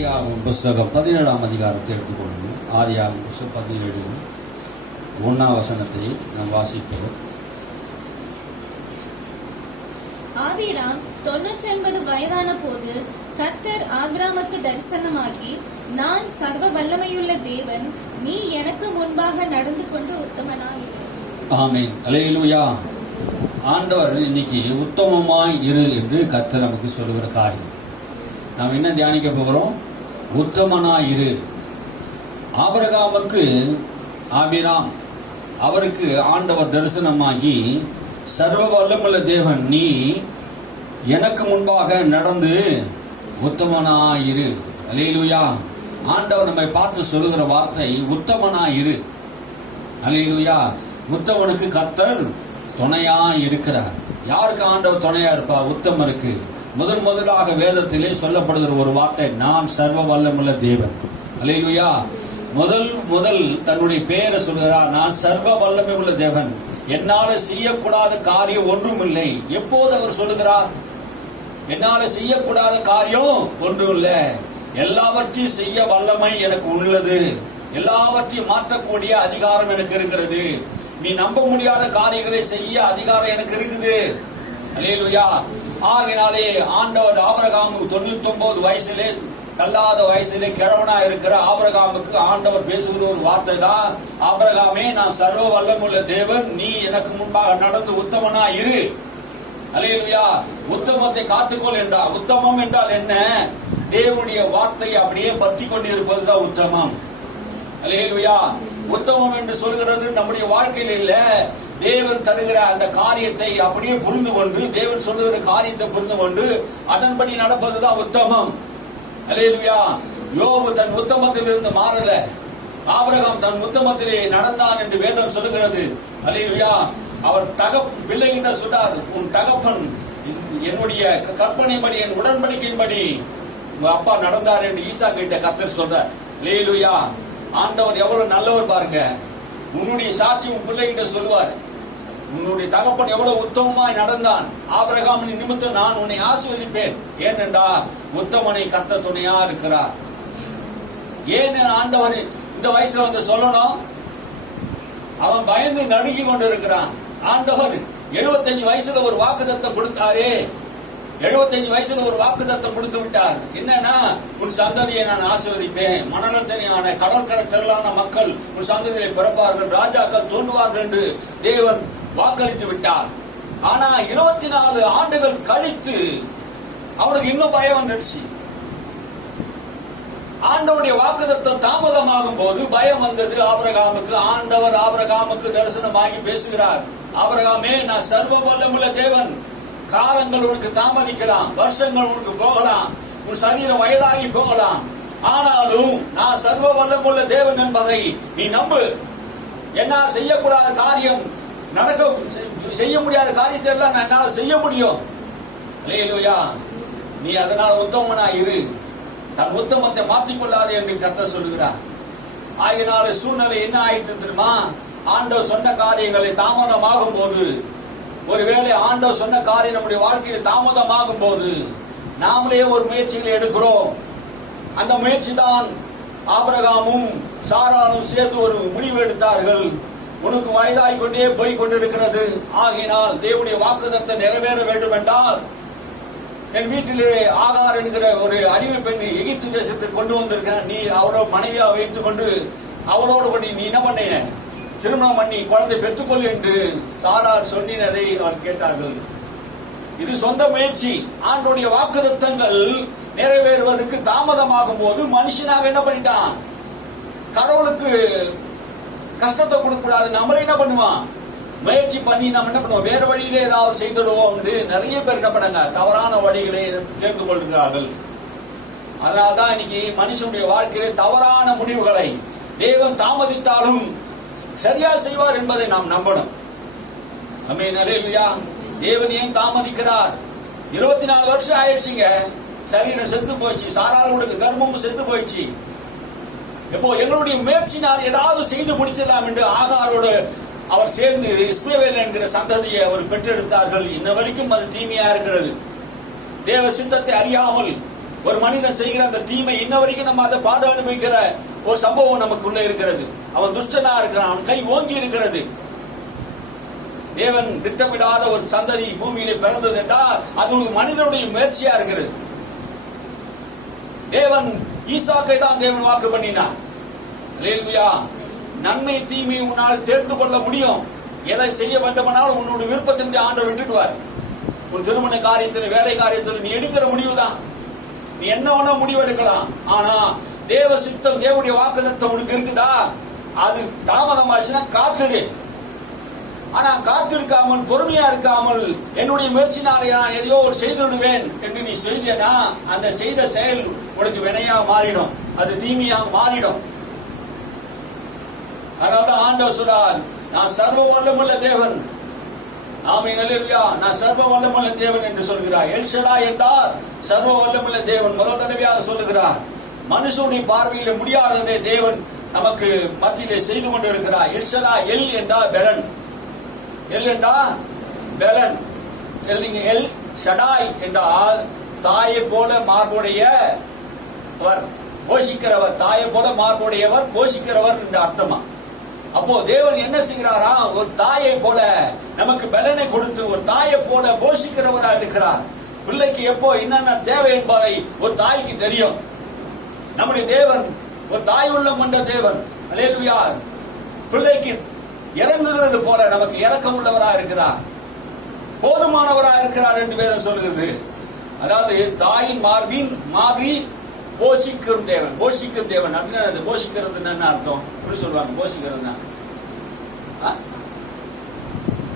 ஆதியாகமம் புஸ்தகம் 17ஆம் அதிகாரத்தை எடுத்துக்கொள்ளுங்கள். ஆதியாகமம் புஸ்தகம் 17 1ஆம் வசனத்தை நாம் வாசிப்போம். ஆபிராம் 99 வயதான போது கர்த்தர் ஆபிராமுக்கு தரிசனமாகி, நான் சர்வ வல்லமையுள்ள தேவன், நீ எனக்கு முன்பாக நடந்து கொண்டு உத்தமனாயிரு. ஆமென். அல்லேலூயா. ஆண்டவர் இன்னைக்கு உத்தமமாய் இரு என்று கர்த்தர் நமக்கு சொல்லுகிற காரியம். நாம் என்ன தியானிக்க போகிறோம்? உத்தமனாய் இரு. ஆபிரகாமுக்கு ஆபிராம் அவருக்கு ஆண்டவர் தரிசனமாகி, சர்வ வல்லமுள்ள தேவன், நீ எனக்கு முன்பாக நடந்து உத்தமனாயிரு. அல்லேலூயா. ஆண்டவர் நம்மை பார்த்து சொல்லுகிற வார்த்தை உத்தமனாயிரு. அல்லேலூயா. உத்தமனுக்கு கர்த்தர் துணையா இருக்கிறார். யாருக்கு ஆண்டவர் துணையா இருப்பா? உத்தமருக்கு. முதலாக வேதத்திலே சொல்லப்படுகிற ஒரு வார்த்தை, நான் சர்வ வல்லமுள்ள தேவன். அல்லேலூயா. முதல் தன்னுடைய பெயரை சொல்கிறார், நான் சர்வ வல்லமை உள்ள தேவன், என்னால செய்யக்கூடாத காரியம் ஒன்றும் இல்லை. எப்போது அவர் சொல்லுகிறார்? என்னால செய்யக்கூடாத காரியம் ஒன்றும் இல்லை, எல்லாவற்றையும் செய்ய வல்லமை எனக்கு உள்ளது, எல்லாவற்றையும் மாற்றக்கூடிய அதிகாரம் எனக்கு இருக்கிறது, நீ நம்ப முடியாத காரியங்களை செய்ய அதிகாரம் எனக்கு இருக்குது. அல்லேலூயா. ஆகினாலே ஆண்டவர் ஆபிரகாமு 99 வயசிலே, கல்லாத வயசிலே கிழவனா இருக்கிற ஆபிரகாமுக்கு ஆண்டவர் பேசுகிற ஒரு வார்த்தை தான், ஆபிரகாமே, நான் சர்வ வல்லமுள்ள தேவன், நீ எனக்கு முன்பாக நடந்து உத்தமனா இரு. அல்லேலூயா. உத்தமத்தை காத்துக்கொள் என்றார். உத்தமம் என்றால் என்ன? தேவனுடைய வார்த்தையை அப்படியே பற்றி கொண்டிருப்பதுதான் உத்தமம். அல்லேலூயா. உத்தமம் என்று சொல்கிறது நம்முடைய வாழ்க்கையில் இல்ல, தேவன் தருகிற அந்த காரியத்தை அப்படியே புரிந்து கொண்டு, தேவன் சொல்லுகிற காரியத்தை புரிந்து கொண்டு அதன்படி நடப்பதுதான் உத்தமம். அல்லேலூயா. யோபு தன் உத்தமத்தில் இருந்து மாறல, ஆபிரகாம் தன் உத்தமத்திலே நடந்தான் என்று வேதம் சொல்லுகிறது. அல்லேலூயா. அவர் பிள்ளைகிட்ட சொன்னார், உன் தகப்பன் என்னுடைய கற்பனைப்படி, என் உடன்படிக்கையின்படி அப்பா நடந்தார் என்று ஈசா கிட்ட கர்த்தர் சொல்றார். அல்லேலூயா. ஆண்டவர் எவ்வளவு நல்லவர் பாருங்க. உன்னுடைய சாட்சி உன் பிள்ளைகிட்ட சொல்லுவார், உன்னுடைய தகப்பன் எவ்வளவு உத்தமமாய் நடந்தான், ஆபிரகாமின் நிமித்தம் நான் உன்னை ஆசீர்வதிப்பேன். ஏனென்றா உத்தமனை கர்த்தர் துணையா இருக்கிறார். ஏன் ஆண்டவர் இந்த வயசுல வந்து சொல்லணும்? அவன் பயந்து நடுங்கி கொண்டு இருக்கிறான். ஆண்டவர் 75 வயசுல ஒரு வாக்குத்தத்தம் கொடுத்தாரே, 75 வயசுல ஒரு வாக்குத்தத்தம் கொடுத்து விட்டார். என்னன்னா, உன் சந்ததியை நான் ஆசீர்வதிப்பேன், மணலத்தனையான கடற்கரை திரளான மக்கள் உன் சந்ததியை பிறப்பார்கள், ராஜாக்கள் தோன்றுவார்கள் என்று தேவன் வாக்களித்து விட்டார். ஆனா 24 ஆண்டுகள் கழித்து அவனுக்கு இன்னும் பயம் வந்துடுச்சு. ஆண்டவருடைய வாக்குத்தத்தம் தாமதமாகும் போது பயம் வந்தது ஆபிரகாமுக்கு. ஆண்டவர் ஆபிரகாமுக்கு தரிசனமாகி பேசுகிறார், ஆபிரகாமே, நான் சர்வ வல்லமுள்ள தேவன், காலங்கள் உனக்கு தாமதிக்கலாம், வருஷங்கள் உனக்கு போகலாம், உன் சரீரம் வயதாகி போகலாம், ஆனாலும் நான் சர்வ வல்லமுள்ள தேவன் என்பதை நீ நம்பு. என்ன செய்யக்கூடாத காரியம் செய்ய முடியாத காரியத்தை எல்லாம் என்னால செய்ய முடியும். அல்லேலூயா. நீ அதனால உத்தமனா இரு, தன் உத்தமத்தை மாற்றிக்கொள்ளாது என்று கர்த்தர் சொல்லுகிறார். ஆகினால சூழ்நிலை என்ன ஆயிடுச்சு தெரியுமா? ஆண்டவர் சொன்ன காரியங்களை தாமதமாகும் போது, ஒருவேளை ஆண்டவர் சொன்ன காரியம் நம்முடைய வாழ்க்கையில் தாமதமாகும் போது நாமளே ஒரு முயற்சிகளை எடுக்கிறோம். அந்த முயற்சி தான் ஆபிரகாமும் சாராளும் சேர்ந்து ஒரு முடிவு எடுத்தார்கள். உனக்கு வயதாகி கொண்டே போய் கொண்டிருக்கிறது, ஆகினால் தேவனுடைய வாக்குத்தத்தத்தை நிறைவேற வேண்டும் என்றால் என் வீட்டிலே ஆகார் என்கிற ஒரு அடிமை பெண் எகிப்து தேசத்தில் கொண்டு வந்திருக்கிறேன், நீ அவளோட மனைவியா வைத்துக் கொண்டு அவளோடு கொண்டு நீ என்ன பண்ண, திருமணம் பண்ணி குழந்தை பெற்றுக்கொள் என்று சாரார் சொன்னதை அவர் கேட்டார்கள். இது சொந்த முயற்சி. ஆண்டோடைய வாக்குத்தத்தங்கள் நிறைவேறுவதற்கு தாமதமாகும் போது மனுஷனாக என்ன பண்ணிட்டான்? கடவுளுக்கு கஷ்டத்தை கொடுக்க கூடாது, நம்மள என்ன பண்ணுவான்? முயற்சி பண்ணி நம்ம என்ன பண்ணுவோம்? வேற வழியில ஏதாவது செய்துடுவோம். நிறைய பேர் என்ன பண்ணாங்க? தவறான வழிகளை தேர்ந்து கொள்கிறார்கள். அதனால்தான் இன்னைக்கு மனுஷனுடைய வாழ்க்கையிலே தவறான முடிவுகளை தேவன் தாமதித்தாலும் சரியா செய்வார் என்பதை நாம் நம்பணும். ஆமென். அல்லேலூயா. தேவன் ஏன் தாமதிக்கிறார்? 24 வருஷம் ஆயிடுச்சுங்க, சரீரம் செத்து போயிடுச்சு, சாராளுடைய கர்ப்பமும் செத்து போயிடுச்சு. இப்போ எங்களுடைய முயற்சினால் ஏதாவது செய்து முடிச்சிடலாம் என்று ஆகாரோடு அவர் சேர்ந்து இஸ்மவேல் என்கிற சந்ததியை அவர் பெற்றெடுத்தார்கள். இன்ன வரைக்கும் அது தீமையா இருக்கிறது. தேவ சித்தத்தை அறியாமல் ஒரு மனிதன் செய்கிற அந்த தீமை இன்ன வரைக்கும் நம்ம அதை பாட அனுபவிக்கிற ஒரு சம்பவம் நமக்குள்ள இருக்கிறது. அவன் துஷ்டனா இருக்கிறான், அவன் கை ஓங்கி இருக்கிறது. தேவன் திட்டமிடாத ஒரு சந்ததி பூமியிலே பிறந்தது என்றால் அது ஒரு மனிதனுடைய முயற்சியா இருக்கிறது. தேவன் ஈசாக்கை தான் தேவன் வாக்கு பண்ணினார். அல்லேலூயா. நன்மை தீமை உன்னால் தேர்ந்து கொள்ள முடியும். எதை செய்ய வேண்டுமானால் உன்னோட விருப்பத்தின் ஆண்டவர் விட்டுடுவார். உன் திருமண காரியத்தில், வேலை காரியத்தில் நீ எடுக்கிற முடிவுதான். நீ என்ன வேணா முடிவு எடுக்கலாம். ஆனா தேவ சித்தம், தேவனுடைய வாக்குத்தத்தம் உனக்கு இருக்குதா? அது தாமதமாச்சுன்னா காத்துரு. ஆனா காத்திருக்காமல், பொறுமையா இருக்காமல், என்னுடைய முயற்சினாலே நான் எதையோ ஒரு செய்து விடுவேன் என்று நீ செய்தனா அந்த செய்த செயல் உனக்கு வினையா மாறிடும், அது தீமையா மாறிடும். அதனால்தான் ஆண்டவர் சொல்றார், நான் சர்வ வல்லமுள்ள தேவன். ஆமென், அல்லேலூயா. நான் சர்வ வல்லமுள்ள தேவன் என்று சொல்கிறார். எல் ஷடாய் என்றால் சர்வ வல்லமுள்ள தேவன். முதல் தடவையாக சொல்லுகிறார். மனுஷனுடைய பார்வையில முடியாததை தேவன் நமக்கு மத்தியிலே செய்து கொண்டு இருக்கிறார். எல் ஷடாய், எல் என்றால் பெலன். எல் என்றால் பெலன். எல் ஷடாய் என்றால் தாயை போல மார்புடையவர், போஷிக்கிறவர். தாயை போல மார்புடையவர், போஷிக்கிறவர் என்ற அர்த்தமா. அப்போ தேவன் என்ன செய்கிறாரா? ஒரு தாயை போல நமக்கு பலனை கொடுத்து ஒரு தாயை போல போஷிக்கிறவரா இருக்கிறார். பிள்ளைக்கு எப்போ என்னென்ன தேவை என்பதை ஒரு தாய்க்கு தெரியும். நம்முடைய தேவன் ஒரு தாய் உள்ளம் கொண்ட தேவன். அல்லேலூயா. பிள்ளைக்கு இறங்குகிறது போல நமக்கு இரக்கம் உள்ளவரா இருக்கிறார், போதுமானவரா இருக்கிறார் என்று வேதம் சொல்லுகிறது. அதாவது தாயின் மார்பின் மாதிரி போஷிக்கும் தேவன். போஷிக்கும் தேவன் அப்படின்னா போஷிக்கிறது என்ன அர்த்தம்? எப்படி சொல்லுவாங்க? போஷிக்கிறதுனா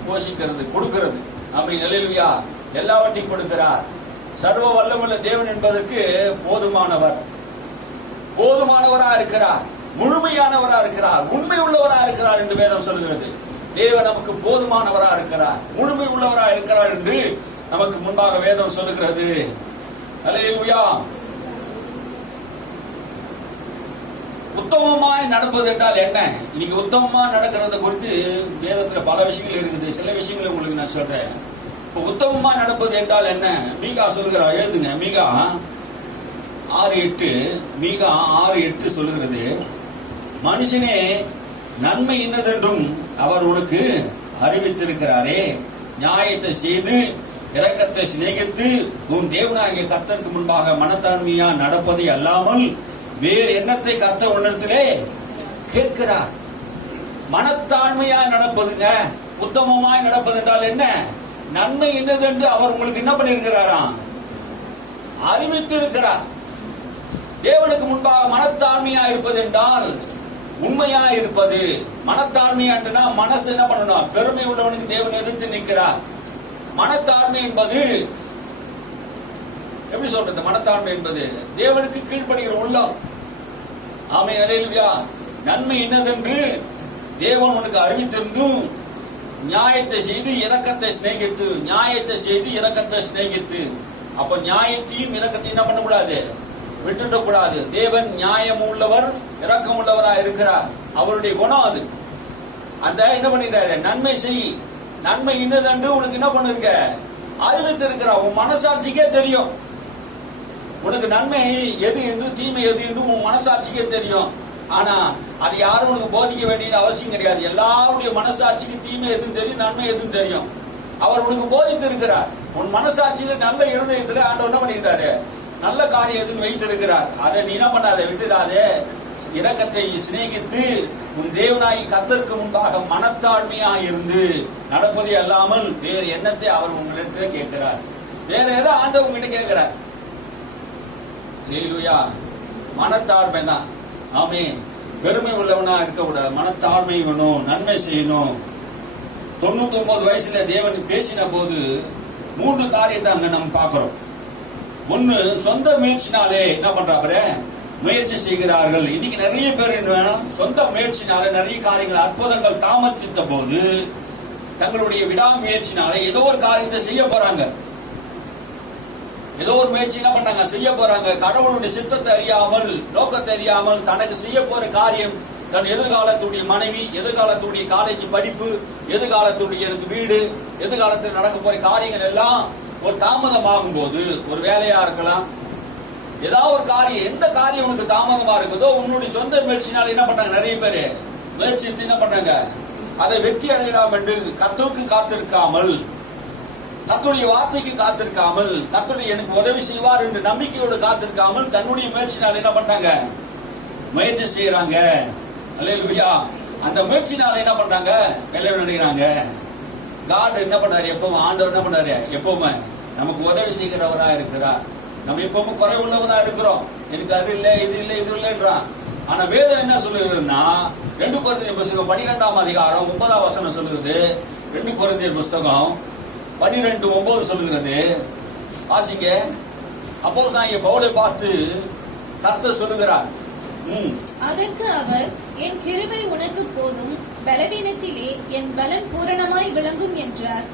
போஷிக்கிறது, கொடுக்கிறது. அப்படி அல்லேலூயா. எல்லாவற்றையும் கொடுக்கிறார். சர்வ வல்லமுள்ள தேவன் என்பதற்கு போதுமானவர், போதுமானவரா இருக்கிறார், முழுமையானவரா இருக்கிறார், உண்மை உள்ளவரா இருக்கிறார் என்று வேதம் சொல்கிறது. தேவன் நமக்கு போதுமானவரா இருக்கிறார், முழுமை உள்ளவரா இருக்கிறார் என்று நமக்கு முன்பாக வேதம் சொல்லுகிறது. அல்லேலூயா. உத்தமமாய் நடப்பது என்றால் என்ன? இன்னைக்கு உத்தமமா நடக்கிறத குறித்து வேதத்துல பல விஷயங்கள் இருக்குது. சில விஷயங்களை உங்களுக்கு நான் சொல்றேன். இப்ப உத்தமமா நடப்பது என்றால் என்ன? மீகா சொல்லுகிறா, எழுதுங்க. மீகா 6:8. மீகா 6:8 சொல்லுகிறது, மனுஷனே நன்மை இன்னதென்றும் அவர் உனக்கு அறிவித்திருக்கிறாரே, நியாயத்தை செய்து இரக்கத்தை சிநேகித்து உன் தேவனாகிய கர்த்தருக்கு முன்பாக மனத்தாண்மையா நடப்பதை அல்லாமல் வேறு எண்ணத்தை கர்த்தர் உன்னிடத்திலே கேட்கிறார். மனத்தாண்மையா நடப்பதுங்க. உத்தமமாய் நடப்பது என்றால் என்ன? நன்மை என்னதென்று அவர் உங்களுக்கு என்ன பண்ணியிருக்கிறாராம்? அறிவித்து இருக்கிறார். தேவனுக்கு முன்பாக மனத்தாண்மையா இருப்பது என்றால் உண்மையா இருப்பது. மனத்தாண்மையா என்றா மனசு என்ன பண்ணணும்? பெருமை உள்ளவனுக்கு தேவன் எதிர்த்து நிற்கிறார். மனத்தாண்மை என்பது எப்படி சொல்றது? மனத்தாண்மை என்பது தேவனுக்கு கீழ்ப்படுகிற உள்ளம். ஆமென், அல்லேலூயா. நன்மை என்னதென்று தேவன் உனக்கு அறிவித்திருந்தும் நியாயத்தை செய்து இரக்கத்தை சிநேகித்து, நியாயத்தை செய்து இரக்கத்தை சிநேகித்து. அப்ப நியாயத்தையும் இரக்கத்தையும் என்ன பண்ணக்கூடாது? விட்டுடக்கூடாது. தேவன் நியாயம் உள்ளவர், இரக்கம் உள்ளவரா இருக்கிறார். அவருடைய குணம் அது. அந்த என்ன பண்ணிடுறாரு? நன்மை செய். நன்மை இன்னதென்று உனக்கு என்ன பண்ணிருக்க? அறிவித்து இருக்கிறார். உன் மனசாட்சிக்கே தெரியும். உனக்கு நன்மை எது என்று தீமை எது என்று உன் மனசாட்சிக்கே தெரியும். ஆனா அது யாரும் உனக்கு போதிக்க வேண்டிய அவசியம் கிடையாது. எல்லாருடைய மனசாட்சிக்கு தீமை எதுவும் தெரியும், நன்மை எதுவும் தெரியும். அவர் உனக்கு போதித்து இருக்கிறார். உன் மனசாட்சியில நல்ல இருதயத்துல ஆண்டவர் என்ன பண்ணிருக்காரு? நல்ல காரியம் எதுன்னு வைத்திருக்கிறார். அதை நீ என்ன பண்ணாத, விட்டுடாதே. இரக்கத்தை சிநேகித்து உன் தேவனாகி கர்த்தருக்கு முன்பாக மனத்தாழ்மையா இருந்து நடப்பதே அல்லாமல் வேறு எண்ணத்தை அவர் உங்களிடத்துல கேட்கிறார். வேற ஏதோ ஆண்டவர் உங்ககிட்ட கேட்கிறார். அல்லேலூயா. மனத்தாழ்மை தான். ஆமென். பெருமை உள்ளவனா இருக்க கூடாது. மனத்தாழ்மை வேணும், நன்மை செய்யணும். 99 வயசுல தேவன் பேசின போது 3 காரியத்தை அங்க நம்ம பார்க்கிறோம். ஒன்னு, சொந்த முயற்சினாலே என்ன பண்றாரு? முயற்சி செய்கிறார்கள். இன்னைக்கு நிறைய பேர் என்ன வேணும்? சொந்த முயற்சினாலே நிறைய காரியங்கள், அற்புதங்கள் தாமதித்த போது தங்களுடைய விடாமுயற்சினாலே ஏதோ ஒரு காரியத்தை செய்ய போறாங்க. ஏதோ ஒரு முயற்சி என்ன பண்ணாங்க? செய்ய போறாங்க. கடவுளுடைய சித்தத்தை அறியாமல், நோக்கத்தை அறியாமல், தனக்கு செய்ய போற காரியம், தன் எதிர்காலத்துடைய மனைவி, எதிர்காலத்துடைய காலேஜ் படிப்பு, எதிர்காலத்துடைய வீடு, எதிர்காலத்தில் நடக்க போற காரியங்கள் எல்லாம் ஒரு தாமதமாகும் போது, ஒரு வேலையா இருக்கலாம், ஏதாவது ஒரு காரியம், எந்த காரியம் உனக்கு தாமதமா இருக்குதோ உன்னுடைய சொந்த முயற்சினால என்ன பண்றாங்க, நிறைய பேரு முயற்சி என்ன பண்றாங்க, அதை வெற்றி அடையலாம் என்று கர்த்தருக்கு காத்திருக்காமல், கர்த்தருடைய வார்த்தைக்கு காத்திருக்காமல், கர்த்தர் எனக்கு உதவி செய்வார் என்று நம்பிக்கையோடு காத்திருக்காமல் தன்னுடைய முயற்சினால என்ன பண்றாங்க, முயற்சி செய்யறாங்க. அல்லேலூயா. அந்த முயற்சினால என்ன பண்றாங்க, விளைவு அடைகிறாங்க. காட் என்ன பண்ணாரு, எப்பவும் ஆண்டவர் என்ன பண்ணாரு, எப்பவுமே நமக்கு உதவி செய்கிறவரா இருக்கிறார். நம்ம எப்பவும் குறைவுள்ளவரா இருக்கிறோம். எனக்கு அது இல்லை, இது இல்லை, இது இல்லைன்றான். ஆனா வேதம் என்ன சொல்லுகிறதுன்னா, 2 கொரிந்தியர் புஸ்தகம் 12ஆம் அதிகாரம் 9ஆம் வசனம் சொல்லுகிறது. 2 கொரிந்தியர் புஸ்தகம் 12:9 சொல்லுகிறது. வாசிங்க. அப்போஸ்தலனாகிய பவுலை பார்த்து கர்த்தர் சொல்லுகிறார். அதற்கு அவர், என் கிருபை உனக்கு போதும், பலவீனத்திலே என் பலன் பூரணமாய் விளங்கும் என்றார்.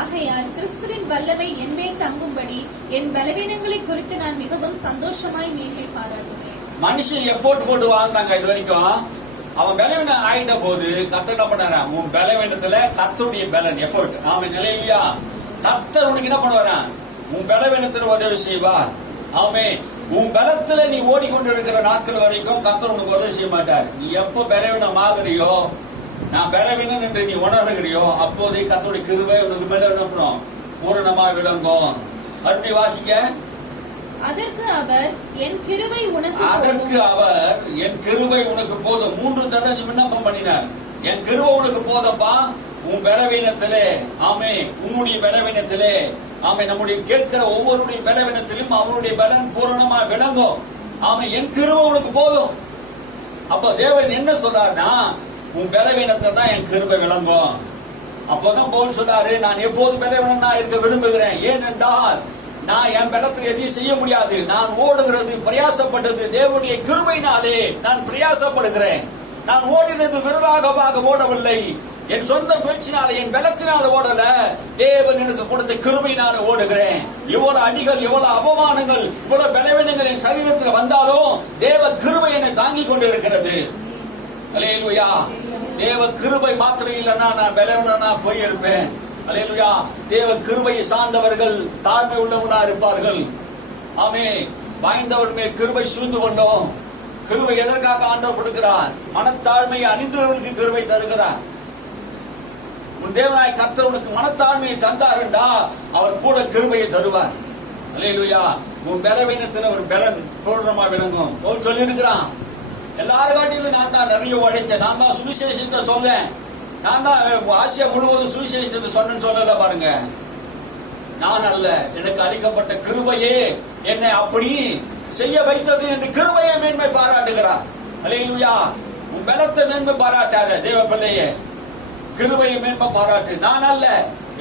ஆகையால் கிறிஸ்துவின் வல்லமை என் மேல் தங்கும்படி என் பலவீனங்களை குறித்து நான் மிகவும் சந்தோஷமாய் மேன்மை பாராட்டுகிறேன். மனுஷன் எஃபோர்ட் போட்டு வாழ்ந்தாங்க இது வரைக்கும். அவன் பலவீனம் ஆயிட்ட போது கர்த்தர் என்ன பண்ணாரா, உன் பலவீனத்துல கர்த்தருடைய பலன் எஃபோர்ட். ஆமென். அல்லேலூயா. கர்த்தர் உனக்கு என்ன பண்ணுவாராம், உன் பலவீனத்துல உதவி செய்வார். ஆமென். உன் பலத்துல நீ ஓடிக்கொண்டு இருக்கிற நாட்கள் வரைக்கும் கர்த்தர் உனக்கு உதவி செய்ய மாட்டார். நீ எப்ப பலவீனம் ஆகுறியோ, நான் பலவீனம் என்று நீ உணர்கிறியோ, அப்போதே கர்த்தருடைய கிருபை உனக்கு மேல என்ன பண்ணும், பூரணமா விளங்கும். அப்படி வாசிக்க. அதற்கு அவர், என் கிருபை உனக்கு அதற்கு அவர், என் கிருபை உனக்கு போதும். 3 தடவை விண்ணப்பம் பண்ணினார். என் கிருபை உனக்கு போதப்பா, உன் பலவீனத்திலே. ஆமே. உன்னுடைய பலவீனத்திலே. ஆமே. நம்முடைய கேட்கிற ஒவ்வொருடைய பலவீனத்திலும் அவருடைய பலன் பூரணமா விளங்கும். ஆமே. என் கிருபை உனக்கு போதும். அப்ப தேவன் என்ன சொல்றாருன்னா, உன் பலவீனத்தை தான் என் கிருபை விளங்கும். அப்போதான் பவுல் சொல்றாரு, நான் எப்போது பலவீனனா இருக்க விரும்புகிறேன். ஏனென்றால் நான் என் பலத்தில் எதையும் செய்ய முடியாது. நான் ஓடுகிறது, பிரயாசப்பட்டது தேவனுடைய கிருபையினாலே நான் பிரயாசப்படுகிறேன். நான் ஓடினது விருதாகமாக ஓடவில்லை. என் சொந்த முயற்சினால, என் பலத்தினால ஓடல. தேவன் எனக்கு கொடுத்த கிருபையினால ஓடுகிறேன். எவ்வளவு அடிகள், எவ்வளவு அவமானங்கள், இவ்வளவு பலவீனங்கள் என் சரீரத்தில் வந்தாலும் தேவ கிருபை என்னை தாங்கிக் கொண்டு இருக்கிறது. அல்லேலூயா. தேவ கிருபை மாத்திரம் இல்லைன்னா நான் பலவீனனா போயிருப்பேன். அல்லேலூயா. தேவ கிருபையை சார்ந்தவர்கள் தாழ்மை உள்ளவங்களா இருப்பார்கள். ஆமே. வாய்ந்தவர் மேல் கிருபை சூழ்ந்து கொண்டோம். கிருபை எதற்காக ஆண்டவர் கொடுக்கிறார், மனத்தாழ்மையை அணிந்தவர்களுக்கு கிருபை தருகிறார். உன் தேவனாய் கர்த்தர் உனக்கு மனத்தாழ்மையை தந்தாருண்டா அவர் கூட கிருபையை தருவார். அல்லேலூயா. உன் பலவீனத்தில் ஒரு பலன் பூரணமா விளங்கும். போல் சொல்லி இருக்கிறான், எல்லாரும் காட்டிலும் நான் தான் நிறைய உழைச்சேன், நான் தான் சுவிசேஷத்தை சொன்னேன், நான் தான் ஆசியா முழுவதும் சுவிசேஷத்தை சொன்னேன்னு சொல்லல பாருங்க. நான் அல்ல, எனக்கு அளிக்கப்பட்ட கிருபையே என்னை அப்படி செய்ய வைத்தது என்று கிருபையை மேன்மை பாராட்டுகிறார். அல்லேலூயா. உன் பலத்தை மேன்மை பாராட்டாத தேவ பிள்ளையே, கிருபையை மேன்மை பாராட்டு. நான் அல்ல,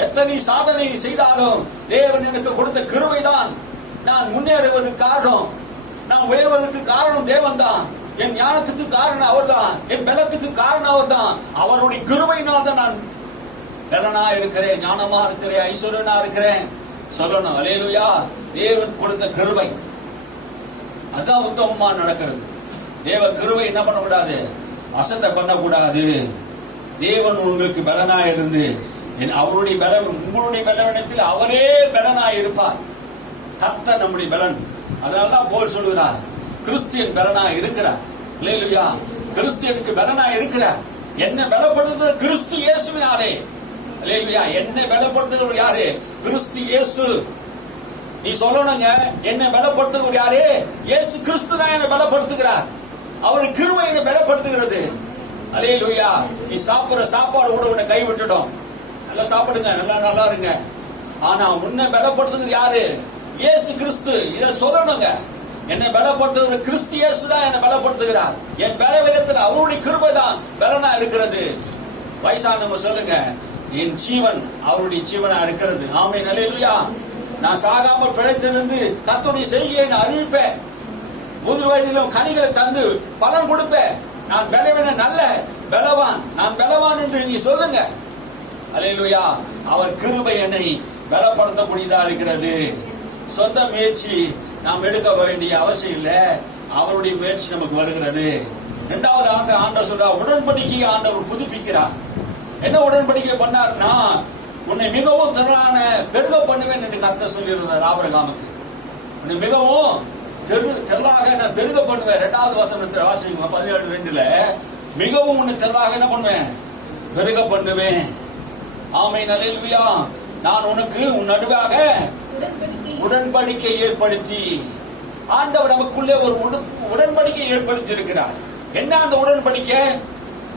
எத்தனை சாதனை செய்தாலும் தேவன் எனக்கு கொடுத்த கிருபை தான் நான் முன்னேறுவதற்கு காரணம். நான் உயர்வதற்கு காரணம் தேவன் தான். என் ஞானத்துக்கு காரணம் அவர் தான். என் பலத்துக்கு காரணம் அவர் தான். அவருடைய கிருபையினால் தான் நான் பலனா இருக்கிறேன், ஞானமா இருக்கிறேன், ஐஸ்வர்யனா இருக்கிறேன் சொல்லணும். அல்லேலூயா. தேவன் கொடுத்த கிருபை அதான் உத்தமமா நடக்கிறது. தேவ கிருபை என்ன பண்ணக்கூடாது, அசட்டை பண்ணக்கூடாது. தேவன் உங்களுக்கு பலனா இருந்து அவருடைய பலன், உங்களுடைய பலவீனத்தில் அவரே பலனாய் இருப்பார். கர்த்தர் நம்முடைய பலன். அதனாலதான் போல் சொல்லுகிறார், கிறிஸ்தியன் பலனாய் இருக்கிறார். அல்லேலூயா. கிறிஸ்தியனுக்கு பலனாய் இருக்கிறார். என்ன பலப்படுத்துறது, கிறிஸ்து இயேசுவினாலே. அல்லேலூயா. என்ன பலப்படுத்துகிறவர் யாரு, கிறிஸ்து இயேசு. நீ சொல்லணுங்க, என்ன பலப்படுத்துகிறவர் யாரு, இயேசு கிறிஸ்து தான் என்னை பலப்படுத்துகிறார். அவருடைய கிருபை என்னை பலப்படுத்துகிறது. அல்லேலூயா. நீ சாப்பிடுற சாப்பாடு கூட உன்னை கைவிட்டுடும். நல்லா சாப்பிடுங்க, நல்லா இருங்க. ஆனா உன்னை பலப்படுத்துகிறது யாரு, இயேசு கிறிஸ்து. இதை சொல்லணுங்க, என்னை பலப்படுத்துகிற கிறிஸ்து இயேசு தான் என்னை பலப்படுத்துகிறார். என் பலவீனத்தில் அவருடைய கிருபை தான் பலனா இருக்கிறது. வயசானவங்க சொல்லுங்க, என் ஜீவன் அவருடைய ஜீவனா இருக்கிறது. ஆமென். அல்லேலூயா. நான் சாகாமல் பிழைத்திருந்து கர்த்தருடைய செய்தியை நான் அறிவிப்பேன். 30 வயதிலும் கனிகளை தந்து பலன் கொடுப்பேன். நான் பலவீன நல்ல பலவான், நான் பலவான் என்று நீ சொல்லுங்க. அல்லேலூயா. அவர் கிருபை என்னை பலப்படுத்தக்கூடியதா இருக்கிறது. சொந்த முயற்சி நாம் எடுக்க வேண்டிய அவசியம் இல்லை, அவருடைய முயற்சி நமக்கு வருகிறது. 2வது ஆண்டவர் சொல்றார், உடன்படிக்கை ஆண்டவர் புதுப்பிக்கிறார். என்ன உடன்படிக்கை பண்ணார்னா, உன்னை மிகவும் திரளான பெருக பண்ணுவேன் என்று கர்த்தர் சொல்லியிருந்தார் ஆபிரகாமுக்கு. உன்னை மிகவும் தெல்லாக நான் பெருக பண்ணுவேன். 2வது வசனத்தை வாசிங்க 17:2. மிகவும் உன்னை தெல்லாக என்ன பண்ணுவேன்? பெருக பண்ணுவேன். ஆமென், அல்லேலூயா. நான் உனக்கு உன் நடுவாக உடன்படிக்கை ஏற்படுத்தி, ஆண்டவர் நமக்குள்ளே ஒரு உடன்படிக்கை ஏற்படுத்தி இருக்கிறார். என்ன அந்த உடன்படிக்கை?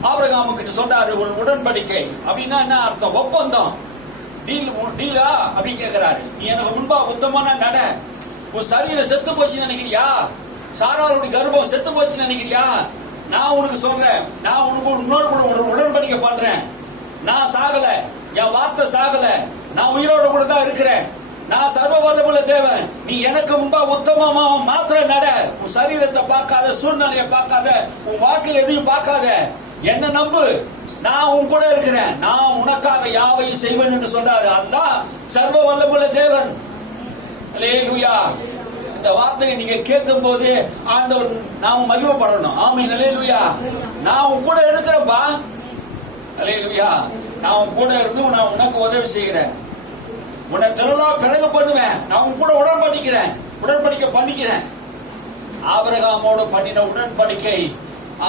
ஆபிரகாமு கிட்ட சொன்னாரு ஒரு உடன்படிக்கை. அப்படின்னா என்ன அர்த்தம்? ஒப்பந்தம். டீலா அப்படின்னு கேட்கிறாரு. நீ எனக்கு முன்பா உத்தமான நட. உன் சரீரம் செத்து போச்சு நினைக்கிறியா? சாராளுடைய கர்ப்பம் செத்து போச்சு நினைக்கிறியா? நான் உனக்கு சொல்றேன், நான் உனக்கு இன்னொரு கூட உடன்படிக்கை பண்றேன். நான் சாகல, என் வார்த்தை சாகல, நான் உயிரோட கூட தான் இருக்கிறேன். நான் சர்வ வல்லமுள்ள தேவன். நீ எனக்கு முன்பா உத்தமமா மாத்திரம் நட. உன் சரீரத்தை பார்க்காத, சூழ்நிலையை பார்க்காத, உன் வாழ்க்கை எதையும் பார்க்காத, என்ன நம்பு. நான் உன் கூட இருக்கிறேன். நான் உனக்காக யாவையும் செய்வேன் என்று சொன்னாரு. அதுதான் சர்வ வல்லமுள்ள தேவன். அல்லேலூயா. இந்த வார்த்தையை நீங்க கேட்கும் போது ஆண்டவர் நாம மகிமைப்படணும். ஆமென், அல்லேலூயா. நான் உன் கூட இருக்கிறேன்பா. அல்லேலூயா. நான் உன் கூட இருந்து நான் உனக்கு உதவி செய்கிறேன். உன்னை திரளா பிறகு பண்ணுவேன். நான் உன் கூட உடன்படிக்கை பண்ணிக்கிறேன். ஆபிரகாமோடு பண்ணின உடன்படிக்கை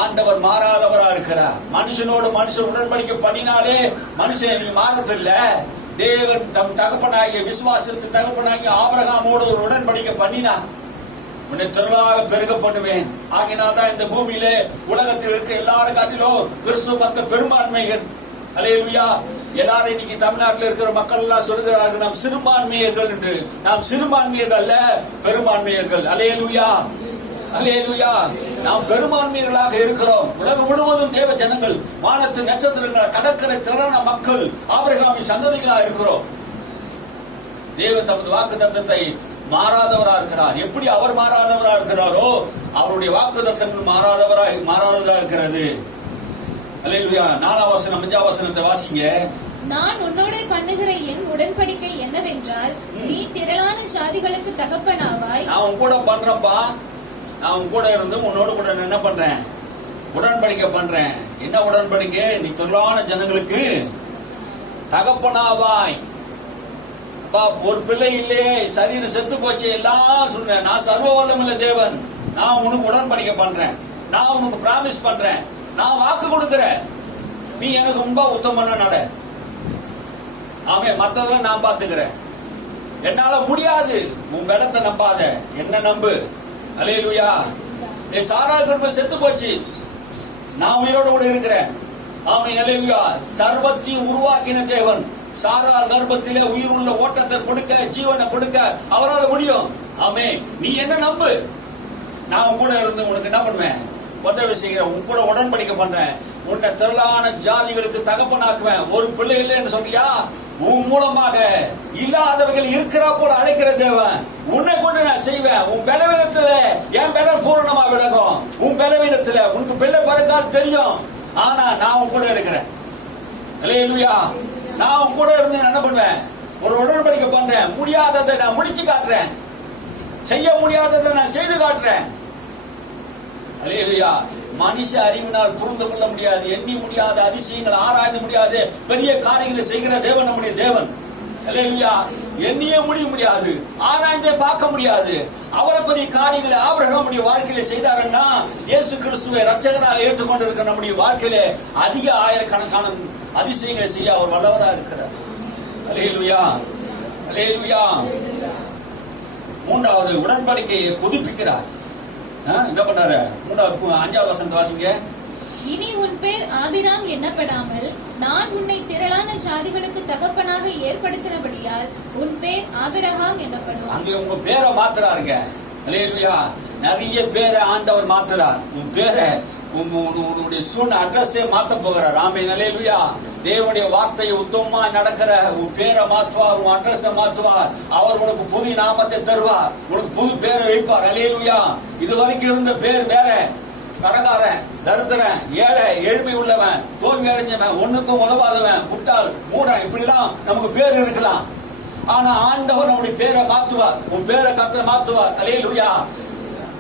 ஆண்டவர் மாறாதவரா இருக்கிறார். மனுஷனோடு மனுஷன் உடன்படிக்கை பண்ணினாலே மனுஷன் மாறதில்லை. தேவன் தம் தகப்பனாகிய விசுவாசத்தின் தகப்பனாகிய ஆபிரகாமோடு ஒரு உடன்படிக்கை பண்ணினார். உன்னை திரளாக பெருக பண்ணுவேன். ஆகினால்தான் இந்த பூமியிலே உலகத்தில் இருக்க எல்லாரும் காட்டிலும் கிறிஸ்துவ மத்த பெரும்பான்மைகள். அல்லேலூயா. எல்லாரும் இன்னைக்கு தமிழ்நாட்டில் இருக்கிற மக்கள் எல்லாம் சொல்லுகிறார்கள் நாம் சிறுபான்மையர்கள் என்று. நாம் சிறுபான்மையர்கள் அல்ல, பெரும்பான்மையர்கள். அல்லேலூயா, அல்லேலூயா. நாம் பெரும்பான்மையர்களாக இருக்கிறோம். உலகம் முழுவதும் தேவ ஜனங்கள், வானத்து நட்சத்திரங்கள், கடற்கரை திரளான மக்கள், ஆபிரகாமின் சந்ததிகளாக இருக்கிறோம். தேவன் தமது வாக்குத்தத்தத்தை மாறாதவரா இருக்கிறார். எப்படி அவர் மாறாதவரா இருக்கிறாரோ அவருடைய வாக்குத்தத்தங்கள் மாறாததா இருக்கிறது. அல்லேலூயா. 4ஆம் வசனம் 5ஆம் வசனத்தை வாசிங்க. நான் உன்னோட பண்ணுகிற என் உடன்படிக்கை என்னவென்றால், நீ திரளான ஜாதிகளுக்கு தகப்பனாவாய். நான் உன் கூட பண்றேன்ப்பா. நான் உன் கூட இருந்து உன்னோட கூட என்ன பண்றேன்? உடன்படிக்கை பண்றேன். என்ன உடன்படிக்கை? நீ திரளான ஜனங்களுக்கு தகப்பனாவாய். ஒரு பிள்ளை இல்லையே, சரீரம் செத்து போச்சு, எல்லாம் சொல்றேன். நான் சர்வ வல்லமுள்ள தேவன். நான் உனக்கு உடன்படிக்கை பண்றேன். நான் உனக்கு பிராமிஸ் பண்றேன். நான் வாக்கு கொடுக்கிறேன். நீ எனக்கு முன்பா உத்தமனா நட. ஆமே, மத்ததெல்லாம் நான் பாத்துக்கிறேன். என்னால முடியாது. உன் பலத்தை நம்பாத, என்ன நம்பு. அல்லேலூயா. சாரா கர்ப்பம் செத்து போச்சு, நான் உயிரோட கூட இருக்கிறேன். ஆமே, அல்லேலூயா. சர்வத்தையும் உருவாக்கின தேவன் சாரா கர்ப்பத்திலே உயிர் உள்ள ஓட்டத்தை கொடுக்க, ஜீவனை கொடுக்க அவரால் முடியும். ஆமே, நீ என்ன நம்பு. நான் கூட இருந்து உனக்கு என்ன பண்ணுவேன்? உதவி செய்கிறேன். உன் கூட உடன்படிக்கை பண்றேன். உன்னை திரளான ஜாதிகளுக்கு தகப்பனாக்குவேன். ஒரு பிள்ளை இல்லைன்னு சொல்றியா? உன் மூலமாக இல்லாதவர்கள் இருக்கிறா போல அழைக்கிற தேவன். உன்னை கொண்டு நான் செய்வேன். உன் பலவீனத்துல என் பலம் பூரணமா விளங்கும். உன் பலவீனத்துல உனக்கு பிள்ளை பிறக்காது தெரியும். ஆனா நான் உன் கூட இருக்கிறேன். அல்லேலூயா. நான் உன் கூட இருந்து என்ன பண்ணுவேன்? ஒரு உடன்படிக்கை பண்றேன். முடியாததை நான் முடிச்சு காட்டுறேன். செய்ய முடியாததை நான் செய்து காட்டுறேன். அல்லேலூயா. மனுஷ அறிவினால் புரிந்து கொள்ள முடியாது, எண்ணி முடியாத அதிசயங்கள், ஆராய்ந்து முடியாது பெரிய காரியங்களை செய்கிற தேவன் நம்முடைய தேவன். அல்லேலூயா. எண்ணியே முடியாது, ஆராய்ந்தே பார்க்க முடியாது. அவரை பெரிய காரியங்களை ஆபிரகாமுடைய வாழ்க்கையில செய்தாருன்னா, இயேசு கிறிஸ்துவை ரட்சகராக ஏற்றுக்கொண்டிருக்கிற நம்முடைய வாழ்க்கையில அதிக ஆயிரக்கணக்கான அதிசயங்களை செய்ய அவர் வல்லவராக இருக்கிறார். அல்லேலூயா, அல்லேலூயா. 3வது உடன்படிக்கையை புதுப்பிக்கிறார். என்ன பண்ணாரு? 5ஆம் வசனத்தை வாசிங்க. இனி உன் பேர் ஆபிராம் எண்ணப்படாமல் நான் உன்னை திரளான ஜாதிகளுக்கு தகப்பனாக ஏற்படுத்தினபடியால் உன் பேர் ஆபிரகாம் எனப்படும். அங்கே உங்க பேரை மாத்துறாருங்க. அல்லேலூயா. நிறைய பேரை ஆண்டவர் மாத்துறார். உன் பேரை, உன்னுடைய சூழ்நிலை அட்ரஸே மாத்த போகிறார். ஆமென், அல்லேலூயா. தேவனுடைய வார்த்தையை உத்தமமா நடக்கிற உன் பேரை மாற்றுவார், உன் அட்ரஸை மாற்றுவார். அவர் உனக்கு புது நாமத்தை தருவார், உனக்கு புது பேரை வைப்பார். அல்லேலூயா. இது வரைக்கும் இருந்த பேர் வேற. கடங்காரன், தரித்திரன், ஏழை, எளிமை உள்ளவன், தோல்வி அடைஞ்சவன், ஒண்ணுக்கும் உதவாதவன், முட்டாள், மூடன், இப்படிலாம் நமக்கு பேர் இருக்கலாம். ஆனா ஆண்டவர் நம்முடைய பேரை மாற்றுவார். உன் பேரை கர்த்தர் மாற்றுவார். அல்லேலூயா.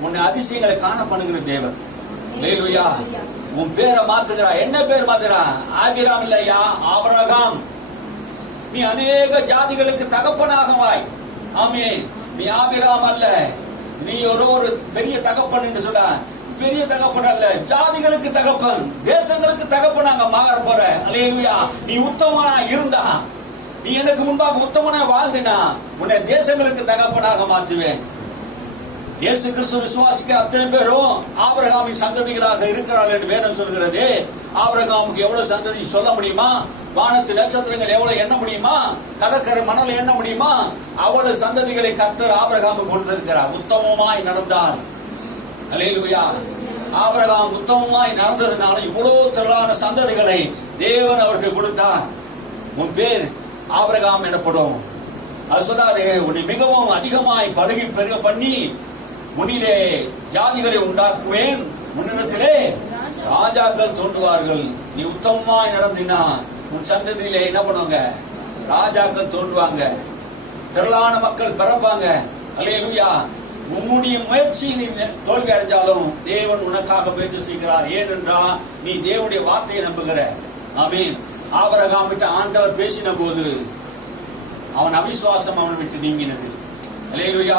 உன்னை அதிசயங்களை காண பண்ணுகிற தேவன். அல்லேலூயா. உன் பேரை மாத்துகிறா. என்ன பேர் மாத்துகிறா? ஆபிராம் இல்லையா, ஆபிரகாம். நீ அநேக ஜாதிகளுக்கு தகப்பனாக வாய். ஆமே, நீ ஆபிராம் அல்ல, நீ நீ ஒரு பெரிய தகப்பன் என்று சொல்ல, பெரிய தகப்பன் அல்ல, ஜாதிகளுக்கு தகப்பன், தேசங்களுக்கு தகப்பனாக மாற போற. அல்லேலூயா. நீ உத்தமனா இருந்தா, நீ எனக்கு முன்பாக உத்தமனா வாழ்ந்தினா, உன்னை தேசங்களுக்கு தகப்பனாக மாற்றுவேன். இயேசு கிறிஸ்து விசுவாசிக்க அத்தனை பேரும் ஆபிரகாமின் சந்ததிகளாக இருக்கிறார்கள் என்று வேதம் சொல்கிறது. ஆபிரகாமுக்கு எவ்வளவு சந்ததி சொல்ல முடியுமா? வானத்து நட்சத்திரங்கள் எவ்வளவு எண்ண முடியுமா? கடற்கரை மணலை எண்ண முடியுமா? அவ்வளவு சந்ததிகளை கர்த்தர் ஆபிரகாமுக்கு கொடுத்திருக்கிறார். உத்தமமாய் நடந்தார். அல்லேலூயா. ஆபிரகாம் உத்தமமாய் நடந்ததுனால இவ்வளவு திரளான சந்ததிகளை தேவன் அவருக்கு கொடுத்தார். உன் பேர் ஆபிரகாம் எனப்படும். அது சொன்னாரு, உன்னை மிகவும் அதிகமாய் பருகி பெருக பண்ணி முன்னிலே ஜாதிகளை உண்டாக்குவேன், முன்னிடத்திலே ராஜாக்கள் தோன்றுவார்கள். நீ உத்தமமாய் நடந்தினா உன் சந்ததியிலே என்ன பண்ணுவாங்க? ராஜாக்கள் தோன்றுவாங்க, திரளான மக்கள் பிறப்பாங்க. அல்லேலூயா. உன்னுடைய முயற்சி நீ தோல்வி அடைஞ்சாலும் தேவன் உனக்காக முயற்சி செய்கிறார். ஏனென்றால் நீ தேவனுடைய வார்த்தையை நம்புகிற. ஆமென். ஆபிரகாம் விட்டு ஆண்டவர் பேசின போது அவன் அவிசுவாசம் அவன் விட்டு நீங்கினது. அல்லேலூயா.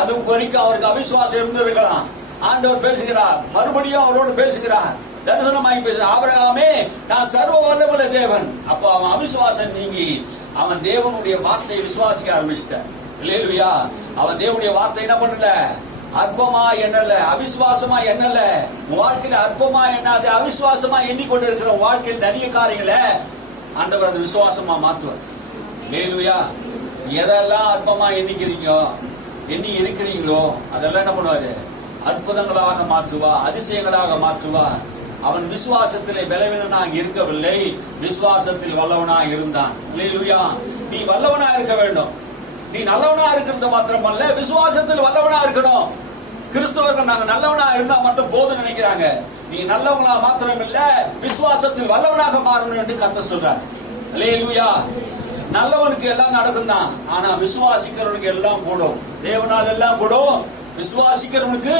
அது வரைக்கும் அவருக்கு அவிசுவாசம் இருந்திருக்கலாம். ஆண்டவர் பேசுகிறார், மறுபடியும் அவரோடு பேசுகிறார், தரிசனமாகி பேச, ஆபிரகாமே நான் சர்வ வல்லமுள்ள தேவன். அப்ப அவன் அவிசுவாசம் நீங்கி அவன் தேவனுடைய வார்த்தையை விசுவாசிக்க ஆரம்பிச்சிட்டான். அல்லேலூயா. அவன் தேவனுடைய வார்த்தை என்ன பண்ணல? அற்பமா எண்ணல, அவிசுவாசமா எண்ணல. உன் வாழ்க்கையில அற்பமா எண்ணாது, அவிசுவாசமா எண்ணிக்கொண்டு இருக்கிற வாழ்க்கையில் நிறைய காரியங்களை ஆண்டவர் அந்த விசுவாசமா மாற்றுவார். அல்லேலூயா. எதெல்லாம் அற்பமா எண்ணி இருக்கிறீங்களோ அதெல்லாம் என்ன பண்ணுவாரு? அற்புதங்களாக மாற்றுவா, அதிசயங்களாக மாற்றுவா. அவன் விசுவாசத்திலே பலவீனனாக இருக்கவில்லை, விசுவாசத்தில் வல்லவனாக இருந்தான். அல்லேலூயா. நீ வல்லவனா இருக்க வேண்டும். நீ நல்லவனா இருக்கிறது மாத்திரமல்ல, விசுவாசத்தில் வல்லவனா இருக்கணும். கிறிஸ்தவர்கள் நாங்க நல்லவனா இருந்தா மட்டும் போதும் நினைக்கிறாங்க. நீ நல்லவங்களா மாத்திரம் இல்ல, விசுவாசத்தில் வல்லவனாக மாறணும் என்று கர்த்தர் சொல்றார். அல்லேலூயா. நல்லவனுக்கு எல்லாம் நடக்கும் தான், ஆனா விசுவாசிக்கிறவனுக்கு எல்லாம் கூடும். தேவனால் எல்லாம் கூடும், விசுவாசிக்கிறவனுக்கு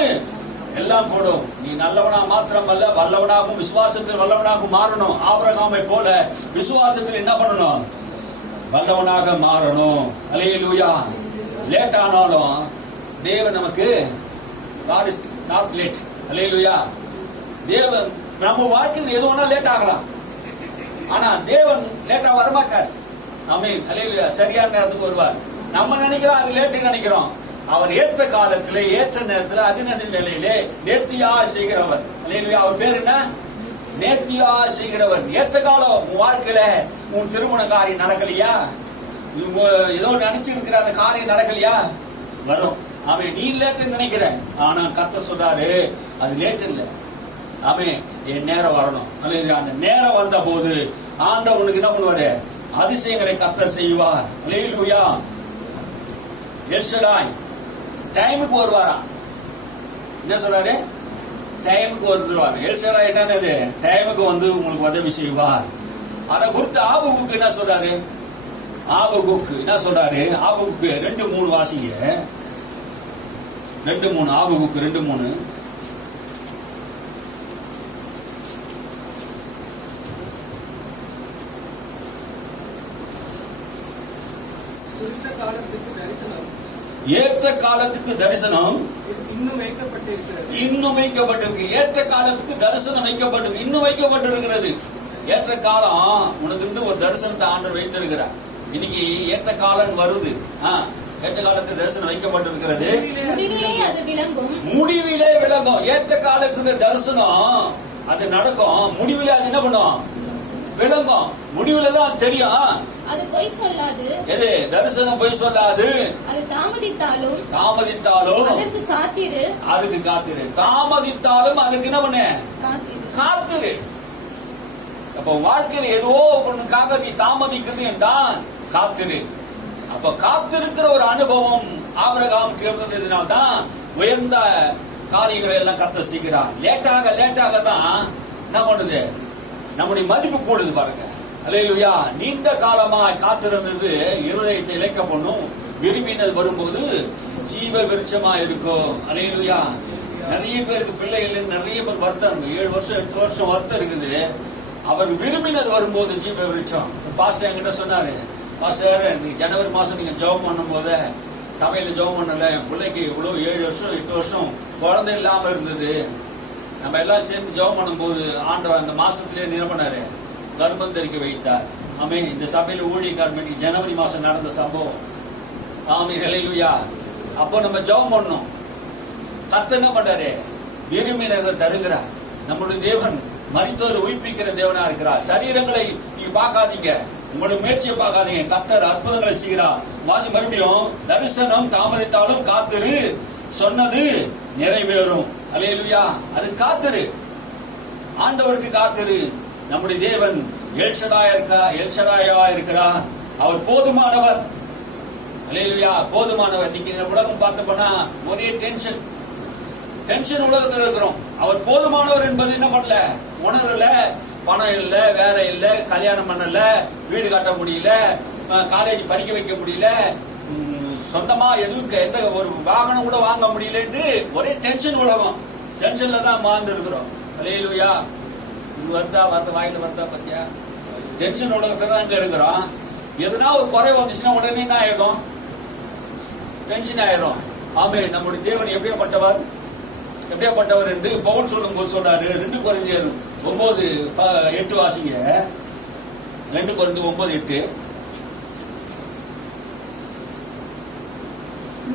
எல்லாம் கூடும். நீ நல்லவனா மாத்திரம் அல்ல, வல்லவனாகவும் விசுவாசத்தில் வல்லவனாகவும் மாறணும். ஆபிரகாமை போல விசுவாசத்தில் என்ன பண்ணணும்? வல்லவனாக மாறணும். அல்லேலூயா. லேட் ஆனாலும் தேவன் நமக்கு, God is not late. அல்லேலூயா. தேவன் நம்ம வாழ்க்கையில் எது வேணா லேட் ஆகலாம், ஆனா தேவன் லேட்டா வரமாட்டார். ஆமென். அல்லேலூயா. சரியான நேரத்துக்கு வருவார். நம்ம நினைக்கிறோம் அது லேட்டு நினைக்கிறோம். அவர் ஏற்ற காலத்திலே, ஏற்ற நேரத்தில், அதினதி வேளையிலே நேர்த்தியா செய்கிறவர். அல்லேலூயா. அவர் பேர் என்ன? நேர்த்தியா செய்கிறவர். ஏற்ற காலம் உன் வாழ்க்கையில உன் திருமண காரியம் நடக்கலையா? ஏதோ நினைச்சிருக்கிற அந்த காரியம் நடக்கலையா? வரும். அவன் நீ லேட்டு நினைக்கிற, ஆனா கர்த்தர் சொல்றாரு அது லேட் இல்லை. அவன் என் நேரம் வரணும். அந்த நேரம் வந்த போது ஆண்டவனுக்கு என்ன பண்ணுவாரு? அதிசயங்களை கர்த்தர் செய்வார். அல்லேலூயா. எல்ஷடாய் டைமுக்கு வருவாரா? என்ன சொல்றாரு? டைமுக்கு வந்துருவார். எல்ஷடாய் என்னது? டைமுக்கு வந்து உங்களுக்கு உதவி செய்வார். அதை குறித்து ஆபகுக்கு என்ன சொல்றாரு? ஆபகுக்கு என்ன சொல்றாரு? ஆபகுக்கு 2:3 வாசிங்க. 2:3 ஆபகுக்கு 2:3. ஏற்ற காலத்துக்கு தரிசனம் இன்னும் வைக்கப்பட்டிருக்கு. ஏற்ற காலத்துக்கு தரிசனம் வைக்கப்பட்டிருக்கு, இன்னும் வைக்கப்பட்டிருக்கிறது. ஏற்ற காலம் உனக்கு இருந்து ஒரு தரிசனத்தை ஆண்டவர் வைத்திருக்கிறார். இன்னைக்கு ஏற்ற காலம் வருது. ஏற்ற காலத்துக்கு தரிசனம் வைக்கப்பட்டிருக்கிறது. முடிவிலே விளங்கும். ஏற்ற காலத்துக்கு தரிசனம் அது நடக்கும். முடிவிலே அது என்ன பண்ணும்? விளங்கும். முடிவுல தான் தெரியும். அது பொய் சொல்லாது. எது? தரிசனம் பொய் சொல்லாது. அது தாமதித்தாலும் அதுக்கு காத்திரு. தாமதித்தாலும் அதுக்கு என்ன பண்ணு? காத்திரு. அப்ப வாழ்க்கையில ஏதோ ஒண்ணுக்காக நீ தாமதிக்கிறது என்றால் காத்திரு. அப்ப காத்திருக்கிற ஒரு அனுபவம் ஆபிரகாமுக்கு இருந்ததுனால்தான் உயர்ந்த காரியங்களை எல்லாம் கர்த்தர் செய்கிறார். லேட்டாக தான் என்ன பண்ணுது? நம்முடைய மதிப்பு கூடுது பாருங்க. அல்லேலூயா. நீண்ட காலமாய் காத்திருந்தது இருதயத்தை இழைக்க பண்ணும். விரும்பினது வரும்போது ஜீவ விருட்சமா இருக்கும். அல்லேலூயா. நிறைய பேருக்கு பிள்ளைகள் நிறைய பேர் வருத்தம், 7 வருஷம் 8 வருஷம் வருத்தம் இருக்குது. அவர் விரும்பினது வரும்போது ஜீவ விருட்சம். பாஸ்டர் என்கிட்ட சொன்னாரு, பாஸ்டர் ஜனவரி மாசம் நீங்க ஜெபம் பண்ணும் போது சபையில ஜெபம் பண்ணல, என் பிள்ளைக்கு இவ்வளவு 7 வருஷம் 8 வருஷம் குழந்தை இல்லாம இருந்தது. நம்ம எல்லாம் சேர்ந்து ஜெபம் பண்ணும்போது ஆண்டவர் அந்த மாசத்திலே நிரம்பினாரு, கர்ப்பம் தரிக்க வைத்தார். ஆமே. இந்த சபையில ஊழியக்காரன் ஜனவரி மாசம் நடந்த சம்பவம். ஆமே. ஹல்லேலூயா. அப்போ நம்ம ஜெபம் பண்ணோம். கர்த்தர் என்ன பண்றாரு? விரும்பினதை தருகிறார். நம்முடைய தேவன் மரித்தோரை உயிர்ப்பிக்கிற தேவனா இருக்கிறார். சரீரங்களை நீங்க பார்க்காதீங்க, உங்களுடைய முயற்சியை பார்க்காதீங்க. கர்த்தர் அற்புதங்களை செய்கிறார். வாசி மறுபடியும், தரிசனம் தாமதித்தாலும் காத்திரு, சொன்னது நிறைவேறும். அல்லேலூயா. அது காத்திரு, ஆண்டவருக்கு காத்திரு. நம்முடைய தேவன் எல்ஷடாயா இருக்கிறார். அவர் போதுமானவர். அல்லேலூயா. போதுமானவர். இன்னைக்கு இந்த உலகம் பார்த்து போனா ஒரே டென்ஷன் உலகத்தில் இருக்கிறோம். அவர் போதுமானவர் என்பது என்ன பண்ணல, உணரல. பணம் இல்ல, வேலை இல்ல, கல்யாணம் பண்ணல, வீடு கட்ட முடியல, காலேஜ் படிக்க வைக்க முடியல, சொந்தமா எதுவும் எந்த ஒரு வாகனம் கூட வாங்க முடியலன்னு ஒரே டென்ஷன் உலகம். டென்ஷன்ல தான் மாந்து இருக்கிறோம். அல்லேலூயா. இது வருதா வாயில வருதா பத்தியா? டென்ஷன் உலகத்துல தான் இங்க இருக்கிறோம். எதுனா ஒரு குறை வந்துச்சுன்னா உடனே என்ன ஆயிடும்? டென்ஷன் ஆயிடும். ஆமே. நம்முடைய தேவன் எப்படியாப்பட்டவர் என்று பவுல் சொல்லும் போது சொல்றாரு. 2 கொரிந்தியர் 9:8 வாசிங்க. 2 கொரிந்தியர் 9:8.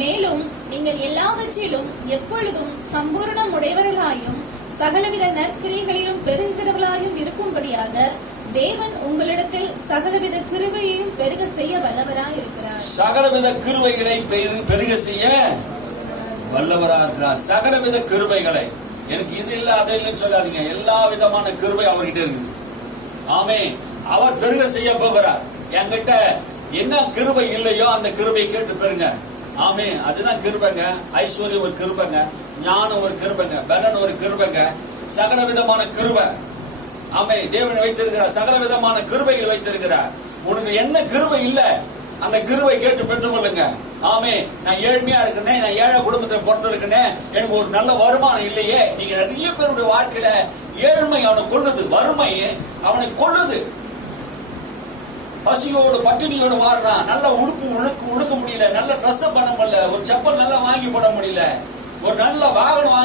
மேலும் நீங்கள் எல்லாவற்றிலும் எப்பொழுதும் சம்பூரணம் உடையவர்களாயும் சகலவித நற்கிரியைகளிலும் பெருகுகிறவர்களாயும் இருக்கும்படியாக தேவன் உங்களிடத்தில் சகலவித கிருபையையும் பெருக செய்ய வல்லவராய் இருக்கிறார். சகலவித கிருபைகளை பெருக செய்ய வல்லவராக இருக்கிறார். சகலவித கிருபைகளை, எனக்கு இது இல்ல அது இல்லைன்னு சொல்லாதீங்க. எல்லா விதமான கிருபை அவர்கிட்ட இருக்குது. ஆமே. அவர் பெருக செய்ய போகிறார். என்கிட்ட என்ன கிருபை இல்லையோ அந்த கிருபை கேட்டு பெறுங்க. ஆமே. அதுதான் கிருபைங்க. ஐஸ்வர்யம் ஒரு கிருபைங்க, ஞானம் ஒரு கிருபைங்க, பலன் ஒரு கிருபைங்க, சகல விதமான கிருபை. ஆமே. தேவன் வைத்திருக்கிறார், சகல விதமான கிருபைகள் வைத்திருக்கிறார். உனக்கு என்ன கிருபை இல்ல அந்த கிருபை கேட்டு பெற்றுக்கொள்ளுங்க. ஆமே. நான் ஏழ்மையா இருக்கிறேன், நான் ஏழை குடும்பத்தை பிறந்திருக்கிறேன், எனக்கு ஒரு நல்ல வருமானம் இல்லையே. நீங்க நிறைய பேருடைய வாழ்க்கையில ஏழ்மை அவனை கொள்ளுது, வறுமை அவனை கொள்ளுது. பசியோடு பட்டினியோடு வாடுறான். நல்ல உடுப்பு உடுக்க முடியல, நல்ல ட்ரெஸ் பண்ண முடியல, ஒரு செப்பல் நல்லா வாங்கி போட முடியல, ஒரு நல்ல வாகனம்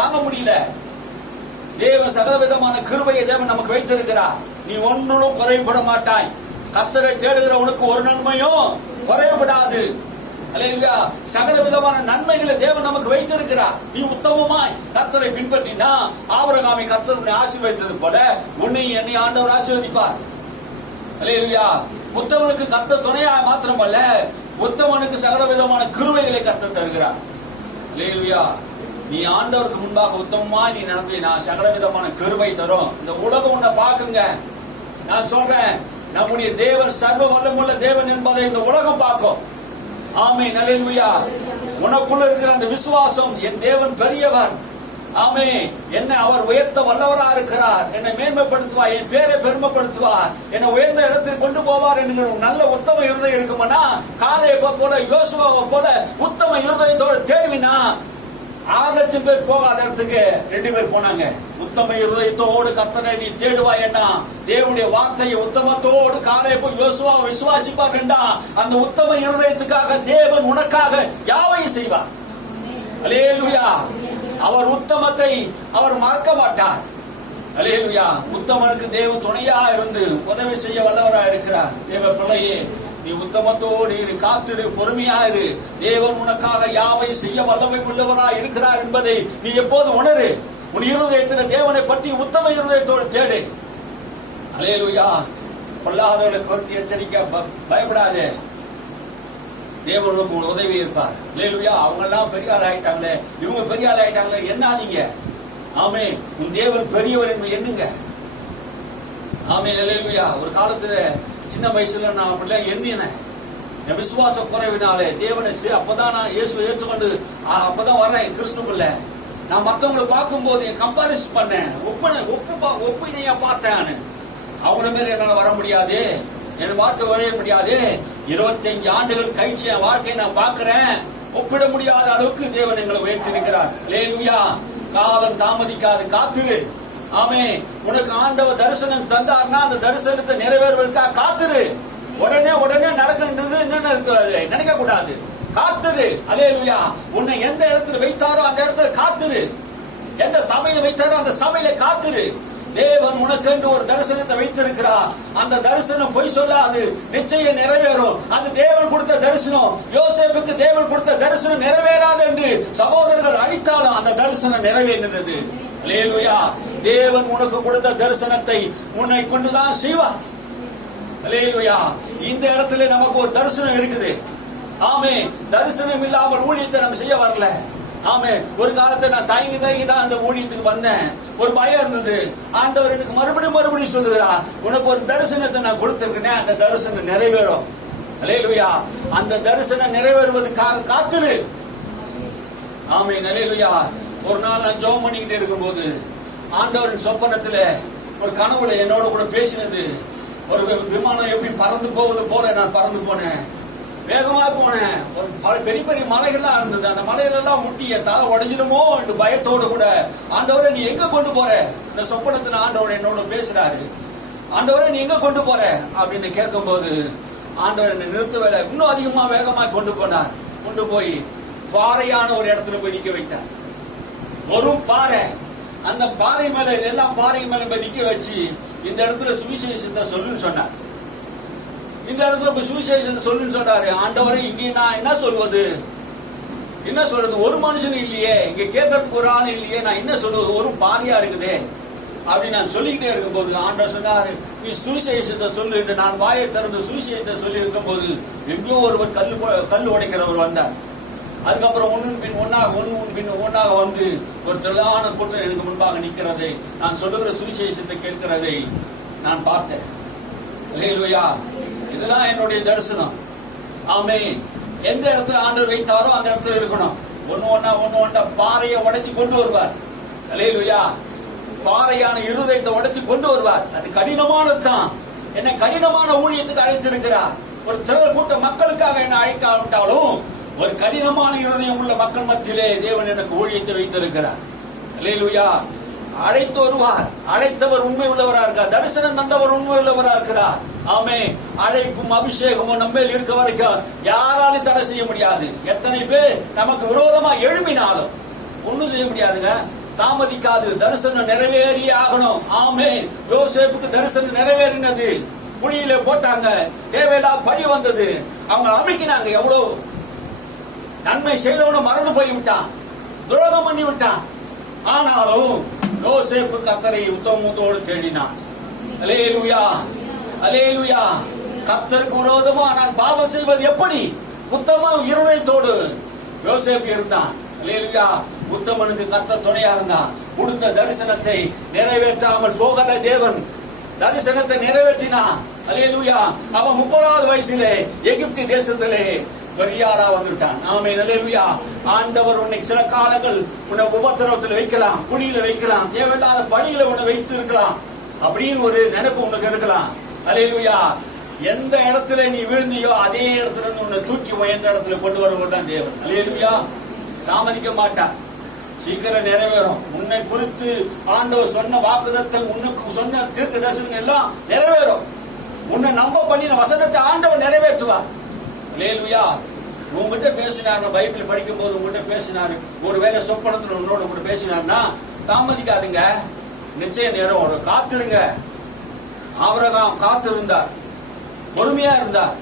வாங்க முடியல. தேவன் சகல விதமான கிருபையை தேவன் நமக்கு வைத்திருக்கிறார். நீ ஒன்னும் குறைபட மாட்டாய். கர்த்தரை தேடுகிற உனக்கு ஒரு நன்மையும் குறைபடாது. அல்லேலூயா. சகல விதமான நன்மைகளை தேவன் நமக்கு வைத்திருக்கிறார். நீ உத்தமமாய் கர்த்தரை பின்பற்றினா ஆபிரகாமை கர்த்தர் ஆசீர்வதித்தது போல உன்னை என்னை ஆண்டவர் ஆசீர்வதிப்பார். அல்லேலூயா. உத்தமனுக்கு கர்த்தர் துணையா மாத்திரமல்ல, உத்தமனுக்கு சகல விதமான கிருபைகளை கர்த்தர் தருகிறார். அல்லேலூயா. நீ ஆண்டவருக்கு முன்பாக உத்தமமா நீ நடந்தீனா சகல விதமான கிருபை தரும். இந்த உலகம் உன்னை பாக்குங்க. நான் சொல்றேன், நம்முடைய தேவன் சர்வ வல்லமுள்ள தேவன் என்பதை இந்த உலகம் பார்க்கும். ஆமென். அல்லேலூயா. உனக்குள்ள இருக்கிற அந்த விசுவாசம், என் தேவன் பெரியவர். ஆமே. என்ன அவர் உயர்த்த வல்லவராக இருக்கிறார், என்னை மேன்மைப்படுத்துவார், என் பேரை பெருமைப்படுத்துவார், என்னை உயர்ந்த இடத்தில் கொண்டு போவார் என்கிற நல்ல உத்தம இருதயம் இருக்குமானா, காலேபை போல யோசுவாவை போல உத்தம இருதயத்தோட தேடுவினா 6,00,000 பேர் போகாத இடத்துக்கு 2 பேர் போனாங்க. உத்தம இருதயத்தோடு கர்த்தரை நீ தேடுவாயன்னா, தேவனுடைய வார்த்தையை உத்தமத்தோடு காலேபு யோசுவாவை விசுவாசிப்பார்னா, அந்த உத்தம இருதயத்துக்காக தேவன் உனக்காக யாவையும் செய்வார். அல்லேலூயா. அவர் உத்தமத்தை அவர் மறக்க மாட்டார். அல்லேலூயா. உத்தமனுக்கு தேவன் துணையா இருந்து உதவி செய்ய வல்லவராக இருக்கிறார். தேவ பிள்ளையே, நீ உத்தமத்தோடு இரு, காத்திரு, பொறுமையாயிரு. தேவன் உனக்காக யாவை செய்ய வல்லமை உள்ளவராய் இருக்கிறார் என்பதை நீ எப்போது உணரு. உன் இருதயத்தில் தேவனை பற்றி உத்தம இருதயத்தோடு தேடு. அல்லேலூயா. பொல்லாதவர்களுக்கு எச்சரிக்கை, பயப்படாதே. தேவன் உனக்கு உதவி இருப்பார். அல்லேலூயா. அவங்க எல்லாம் பெரிய ஆள் ஆயிட்டாங்களே, இவங்க பெரிய ஆள் ஆயிட்டாங்களே, என்ன நீங்க? ஆமே. உன் தேவன் பெரியவர் என்று எண்ணுங்க. ஆமே. அல்லேலூயா. ஒரு காலத்துல சின்ன வயசுல நான் அப்படிலாம் எண்ணினேன். என் விசுவாச குறைவினாலே தேவனை அப்பதான் நான் இயேசு ஏற்றுக்கொண்டு அப்பதான் வரேன் கிறிஸ்துக்குள்ள. நான் மற்றவங்களை பார்க்கும் போது கம்பாரிஸ் பண்ணேன், ஒப்பினையா பார்த்தேன். அவங்க மாரி என்னால வர முடியாது, என் வாழ்க்கை வரைய முடியாது. 25 ஆண்டுகள் கழிச்சு என் வாழ்க்கையை நான் பார்க்கிறேன். ஒப்பிட முடியாத அளவுக்கு தேவன் எங்களை உயர்த்திருக்கிறார். அல்லேலூயா. காலம் தாமதிக்காது, காத்திரு. ஆமே. உனக்கு ஆண்டவர் தரிசனம் தந்தார்னா அந்த தரிசனத்தை நிறைவேறுவதற்காக காத்திரு. உடனே நடக்கின்றது என்ன நினைக்க கூடாது. காத்துரு. அல்லேலூயா. உன்னை எந்த இடத்துல வைத்தாரோ அந்த இடத்துல காத்துரு. எந்த சபையில வைத்தாரோ அந்த சபையில காத்துரு. தேவன் உனக்கென்று ஒரு தரிசனத்தை வைத்திருக்கிறார். அந்த தரிசனம் பொய் சொல்லாது, நிச்சயம் நிறைவேறும். அது தேவன் கொடுத்த தரிசனம். யோசேப்புக்கு தேவன் கொடுத்த தரிசனம் நிறைவேறாது என்று சகோதரர்கள் அழித்தாலும் அந்த தரிசனம் நிறைவேறினது. அல்லேலூயா. தேவன் உனக்கு கொடுத்த தரிசனத்தை உன்னை கொண்டுதான் செய்வார். அல்லேலூயா. இந்த இடத்துல நமக்கு ஒரு தரிசனம் இருக்குது. ஆமே. தரிசனம் இல்லாமல் ஊழியத்தை நம்ம செய்ய வரல. ஆமே. ஒரு காலத்தை நான் தயங்கி தான் அந்த ஊழியத்துக்கு வந்தேன். ஒரு பயம் இருந்தது. ஆண்டவர் எனக்கு மறுபடியும் சொல்லுகிறார், உனக்கு ஒரு தரிசனத்தை நான் கொடுத்திருக்கேன், அந்த தரிசனம் நிறைவேறும். அல்லேலூயா. அந்த தரிசனம் நிறைவேறுவதற்காக காத்துரு. ஆமே. அல்லேலூயா. ஒரு நாள் நான் ஜெபம் பண்ணிக்கிட்டே இருக்கும்போது ஆண்டவரின் சொப்பனத்துல ஒரு கனவுல என்னோட கூட பேசினது. ஒரு விமானம் எப்படி பறந்து போவது போல நான் பறந்து போனேன். வேகமா போனேன். ஒரு பெரிய பெரிய மலைகள்லாம் இருந்தது. அந்த மலைகளெல்லாம் முட்டி என் தலை உடைஞ்சிடுமோ என்று பயத்தோடு கூட, ஆண்டவரை நீ எங்க கொண்டு போற? இந்த சொப்பனத்துல ஆண்டவர் என்னோட பேசுறாரு. ஆண்டவரை நீ எங்க கொண்டு போற அப்படின்னு கேட்கும் போது ஆண்டவர் என்னை நிறுத்தவில்லை. இன்னும் அதிகமா வேகமா கொண்டு போனார். கொண்டு போய் பாறையான ஒரு இடத்துல போய் நிக்க வைத்தார். ஒரு பாறை. அந்த பாறை மேல எல்லாம் பாறை மேல போய் நிக்க வச்சு இந்த இடத்துல சுவிசேஷத்தை சொல்லுன்னு சொன்னார். இந்த இடத்துல போய் சுவிசேஷத்தை சொல்லுன்னு சொன்னாரு. ஆண்டவரை இங்கே நான் என்ன சொல்வது? ஒரு மனுஷன் இல்லையே, இங்க கேட்கறதுக்கு ஒரு ஆள் இல்லையே, நான் என்ன சொல்வது? ஒரு பாறையா இருக்குதே அப்படி நான் சொல்லிக்கிட்டே இருக்கும் போது ஆண்டவர் சொன்னாரு, நீ சுவிசேஷத்தை சொல்லு. நான் வாயை திறந்து சுவிசேஷத்தை சொல்லி இருக்கும் போது எங்கேயோ ஒருவர் கல் உடைக்கிறவர் வந்தார். அதுக்கப்புறம் ஒன்னு பின் ஒன்னாக வந்து ஒரு திரளான கூட்டம் எனக்கு முன்பாக நிற்கிறதை, நான் சொல்லுகிற சுவிசேஷத்தை கேட்கிறதை நான் பார்த்தேன். அல்லேலூயா. இதுதான் என்னுடைய தரிசனம். ஆமே. எந்த இடத்துல ஆண்டவர் வைத்தாரோ அந்த இடத்துல இருக்கணும். ஒன்னு பாறையை உடைச்சு கொண்டு வருவார். அல்லேலூயா. பாறையான இருதயத்தை உடைச்சு கொண்டு வருவார். அது கடினமானதுதான். என்னை கடினமான ஊழியத்துக்கு அழைத்திருக்கிறார். ஒரு திரள் கூட்ட மக்களுக்காக என்னை அழைக்காவிட்டாலும் ஒரு கடினமான இருதயம் உள்ள மக்கள் மத்தியிலே தேவன் எனக்கு ஊழியத்தை வைத்திருக்கிறார். அல்லேலூயா. அழைத்து வருவார். அழைத்தவர் உண்மை உள்ளவராக இருக்கிறார். தரிசனம் தந்தவர் உண்மை உள்ளவராக இருக்கிறார். ஆமே. அழைப்பும் அபிஷேகமும் நம்ம இருக்க வரைக்கும் யாராலும் தடை செய்ய முடியாது. எத்தனை பேர் நமக்கு விரோதமா எழும்பினாலும் ஒண்ணும் செய்ய முடியாதுங்க. தாமதிக்காது. தரிசனம் நிறைவேறியே ஆகணும். ஆமே. யோசேப்புக்கு தரிசனம் நிறைவேறினது. குழியில போட்டாங்க. தேவையில்லாத பழி வந்தது. அவங்க அமைக்கினாங்க. எவ்வளவு நன்மை செய்தவன மறந்து போய் விட்டான். துரோகம் பண்ணி விட்டான். ஆனாலும் யோசேப்பு கர்த்தரை உத்தமத்தோடு தேடினான். அல்லேலூயா. அல்லேலூயா. கர்த்தருக்கு விரோதமா நான் பாவம் செய்வது எப்படி? உத்தம இருதயத்தோடு யோசேப்பு இருந்தான். அல்லேலூயா. உத்தமனுக்கு கர்த்தர் துணையா இருந்தான். கொடுத்த தரிசனத்தை நிறைவேற்றாமல் போகல தேவன். தரிசனத்தை நிறைவேற்றினான். அல்லேலூயா. அவன் 30வது வயசிலே எகிப்து தேசத்திலே பெரியாரா வந்துட்டான். ஆமே. அல்லேலூயா. ஆண்டவர் உன்னை சில காலங்கள் உன்னை உபத்திரவத்தில் வைக்கலாம், குழியில வைக்கலாம், தேவையில்லாத பணியில உன்னை வைத்து இருக்கலாம் அப்படின்னு ஒரு நினைப்பு உனக்கு இருக்கலாம். அல்லேலூயா. எந்த இடத்துல நீ விழுந்தியோ அதே இடத்துல இருந்து உன்னை தூக்கி உயர்ந்த இடத்துல கொண்டு வருவதுதான் தேவன். அல்லேலூயா. தாமதிக்க மாட்டான். சீக்கிரம் நிறைவேறும். உன்னை குறித்து ஆண்டவர் சொன்ன வாக்குதத்தல், உனக்கு சொன்ன தீர்க்க தரிசனம் எல்லாம் நிறைவேறும். உன்னை நம்ப பண்ணின வசனத்தை ஆண்டவர் நிறைவேற்றுவார். அல்லேலூயா. உங்ககிட்ட பேசினார், பைபிள் படிக்கும் போது உங்ககிட்ட பேசினாரு, ஒருவேளை சொப்பனத்துல உன்னோட கூட பேசினார்னா தாமதிக்காதுங்க. நிச்சய நேரம் ஒரு காத்திருங்க. ஆபிரகாம் காத்திருந்தார், பொறுமையா இருந்தார்.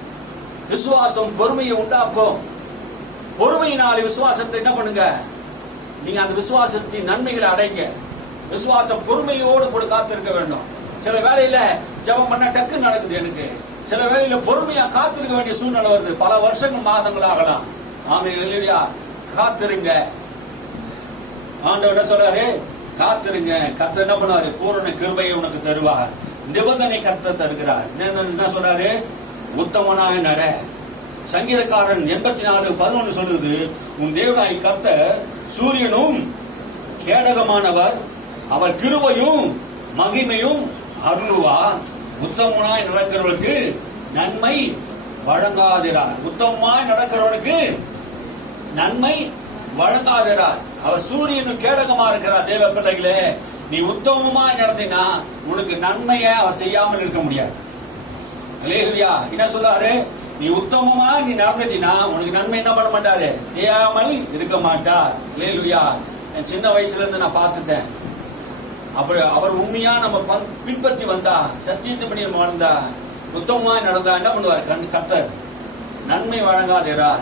விசுவாசம் பொறுமையை உண்டாக்கும். பொறுமையினால விசுவாசத்தை என்ன பண்ணுங்க? நீங்க அந்த விசுவாசத்தின் நன்மைகளை அடைங்க. விசுவாசம் பொறுமையோடு கூட காத்திருக்க வேண்டும். சில வேளையில ஜெபம் பண்ண டக்குன்னு நடக்குது எனக்கு. சில வேளையில பொறுமையா காத்திருக்க வேண்டிய சூழ்நிலை வருது. பல வருஷங்கள் மாதங்கள் ஆகலாம். ஆமென். அல்லேலூயா. காத்திருங்க. ஆண்டவர் என்ன சொல்றாரு? காத்திருங்க. கர்த்தர் என்ன பண்ணாரு? பூரண கிருபையை உனக்கு தருவார். நிபந்தனை கர்த்தர் தருகிறார். என்ன சொல்றாரு? உத்தமனாய் நட. சங்கீதக்காரன் 84:11 சொல்லுது, உன் தேவனாய் கர்த்தர் சூரியனும் கேடகமானவர், அவர் கிருபையும் மகிமையும் அருளுவார். உத்தமனாய் நடக்கிறவனுக்கு நன்மை வழங்காதிரார். உத்தமமாய் நடக்கிறவனுக்கு நன்மை வழங்காதிரார். அவர் சூரியனும் கேடகமா இருக்கிறார். தேவ பிள்ளைகளே, நீ உத்தமமாய் நடத்தினா உனக்கு நன்மையை அவர் செய்யாமல் இருக்க முடியாது. அல்லேலூயா. என்ன சொல்றாரு? நீ உத்தமமா நீ நடந்துட்டீனா உனக்கு நன்மை என்ன பண்ண மாட்டாரு, செய்யாமல் இருக்க மாட்டார். அல்லேலூயா. என் சின்ன வயசுல இருந்து நான் பார்த்துட்டேன். அப்புறம் அவர் உண்மையா நம்ம பின்பற்றி வந்தா, சத்தியத்தைப்படி நம்ம வாழ்ந்தா, உத்தமமா நடந்தா என்ன பண்ணுவார், கர்த்தர் நன்மை வழங்காதேரா.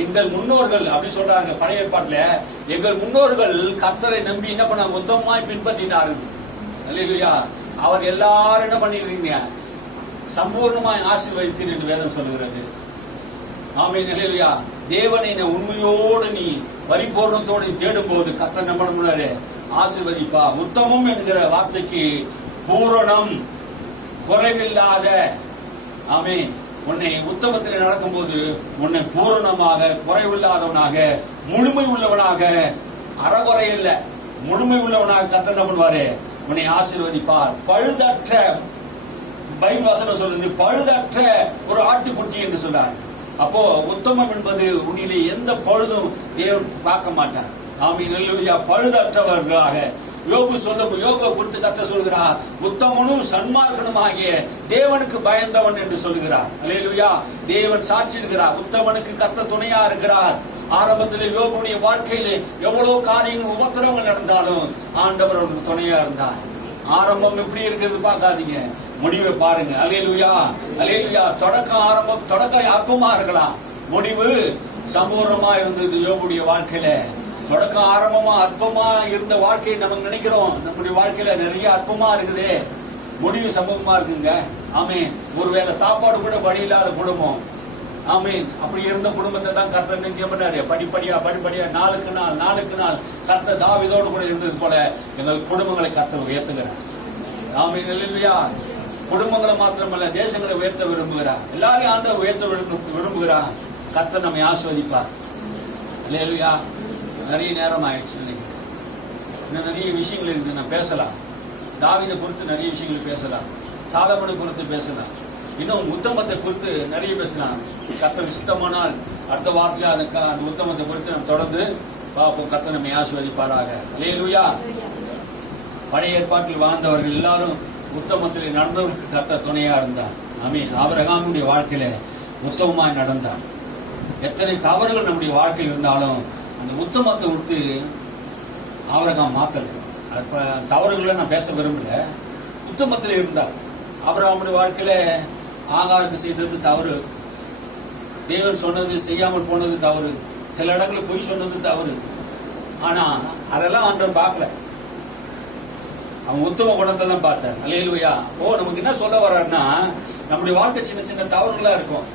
எங்கள் முன்னோர்கள் அப்படி சொல்றாங்க பழைய ஏற்பாட்டுல, எங்கள் முன்னோர்கள் கர்த்தரை நம்பி என்ன பண்ணாங்க, உத்தமமாய் பின்பற்றினார்கள். அல்லேலூயா. அவர் எல்லாரும் என்ன பண்ணிருக்கீங்க, சம்பூர்ணமாய் ஆசீர்வதித்தீர் என்று வேதம் சொல்லுகிறது. ஆமென். அல்லேலூயா. தேவனை உண்மையோடு நீ பரிபூர்ணத்தோடு தேடும் போது கர்த்தர் என்ன பண்ண முடியாது, ஆசீர்வதிப்பா. உத்தமம் என்கிற வார்த்தைக்கு பூரணம், குறைவில்லாத. ஆமென். உன்னை உத்தமத்தில் நடக்கும் போது உன்னை பூரணமாக, குறைவில்லாதவனாக, முழுமை உள்ளவனாக, அறகுறை இல்ல முழுமை உள்ளவனாக கர்த்தர் என்ன பண்ணுவாரு, உன்னை ஆசீர்வதிப்பார். பழுதற்ற, பைபிள் வசனம் சொல்றது பழுதற்ற ஒரு ஆட்டுக்குட்டி என்று சொல்றார். அப்போ உத்தமம் என்பது உன்னிலே எந்த பழுதும் தேவன் பார்க்க மாட்டார். ஆமென். அல்லேலூயா. பழுதற்றவர்களாக யோபு குறித்து கர்த்தர் சொல்கிறார், உத்தமனும் சன்மார்க்கனும் ஆகிய தேவனுக்கு பயந்தவன் என்று சொல்லுகிறார். அல்லேலூயா. தேவன் சாட்சிடுகிறார், உத்தமனுக்கு கர்த்தர் துணையா இருக்கிறார். ஆரம்பத்திலே யோபுடைய வாழ்க்கையிலே எவ்வளவு காரியங்கள் உபத்திரவங்கள் நடந்தாலும் ஆண்டவர் அவனுக்கு துணையா இருந்தார். ஆரம்பம் எப்படி இருக்கிறது பார்க்காதீங்க, முடிவை பாருங்க. அல்லேலூயா. அல்லேலூயா. தொடக்கம் அற்பமா இருக்கலாம், முடிவு சம்பூர்ணமா இருந்தது யோபுடைய வாழ்க்கையில. தொடக்கம் ஆரம்பமா அற்பமா இருந்த வாழ்க்கையை நம்ம நினைக்கிறோம், நம்முடைய வாழ்க்கையில நிறைய அற்பமா இருக்குது, முடிவு சம்பவமா இருக்குங்க. ஆமென். ஒருவேளை சாப்பாடு கூட வழி இல்லாத குடும்பம். ஆமென். அப்படி இருந்த குடும்பத்தை தான் கர்த்தர் என்ன பண்ணாரு, படிப்படியா நாளுக்கு நாள் கர்த்தர் தாவீதோடு கூட இருந்தது போல எங்கள் குடும்பங்களை கர்த்தர் உயர்த்துகிறார். ஆமென். அல்லேலூயா. குடும்பங்களை மாத்திரமல்ல, தேசங்களை உயர்த்த விரும்புகிறார். எல்லாரையும் ஆண்டவர் உயர்த்த விரும்புகிறார். கர்த்தர் நம்மை ஆசீர்வதிப்பார். அல்லேலூயா. நிறைய நேரம் ஆயிடுச்சு நினைக்கிறேன். இன்னும் நிறைய விஷயங்கள் இருக்கு, நான் பேசலாம். தாவீதை குறித்து நிறைய விஷயங்கள் பேசலாம், சாலமோனை குறித்து பேசலாம், இன்னும் உத்தமத்தை குறித்து நிறைய பேசலாம். கர்த்தர் விசுத்தமானால் அடுத்த வாரத்தில் அந்த உத்தமத்தை குறித்து நம்ம தொடர்ந்து பார்ப்போம். கர்த்தர் நம்மை ஆசீர்வதிப்பாராக. அல்லேலூயா. பழைய ஏற்பாட்டில் வாழ்ந்தவர்கள் எல்லாரும் உத்தமத்தில் நடந்தவர்களுக்கு கர்த்தர் துணையா இருந்தார். ஆமென். ஆபிரகாமுடைய வாழ்க்கையில உத்தமமாய் நடந்தார். எத்தனை தவறுகள் நம்முடைய வாழ்க்கையில் இருந்தாலும் அந்த உத்தமத்தை விட்டு ஆபிரகாம் மாத்தல. தவறுகளை நான் பேச விரும்பல, உத்தமத்தில் இருந்தார். ஆபிரகாமுடைய வாழ்க்கையில ஆகாருக்கு செய்தது தவறு, தேவன் சொன்னது செய்யாமல் போனது தவறு, சில இடங்களில் பொய் சொன்னது தவறு. ஆனா அதெல்லாம் ஆண்டவர் பார்க்கல, அவன் உத்தம குணத்தை தான் பார்த்தார். அல்லேலூயா. நமக்கு என்ன சொல்ல வர்றாருன்னா, நம்முடைய வாழ்க்கை சின்ன சின்ன தவறுகளா இருக்கும்,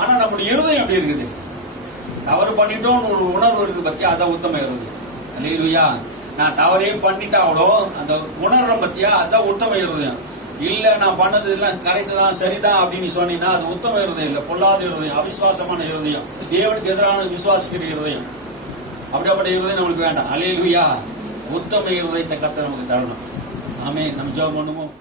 ஆனா நம்முடைய இருதயம் எப்படி இருக்குது, தவறு பண்ணிட்டோம் ஒரு உணர்வு இருக்குது பத்தியா, அதான் உத்தம இருதயம். அல்லேலூயா. நான் தவறே பண்ணிட்டாவளோ அந்த உணர்வை பத்தியா, அதான் உத்தம இருதயம். இல்ல நான் பண்ணது எல்லாம் கரெக்ட் தான், சரிதான் அப்படின்னு சொன்னீங்கன்னா அது உத்தம இருதயம் இல்ல, பொல்லாத இருதயம், அவிசுவாசமான இருதயம், தேவனுக்கு எதிரான விசுவாசிக்கிற இருதயம். அப்படிப்பட்ட இருதயம் நம்மளுக்கு வேண்டாம். அல்லேலூயா. உத்தம இருதயத்தை கர்த்தர் நமக்கு தரணும். ஆமென். நம்ம ஜெபம் பண்ணுவோம்.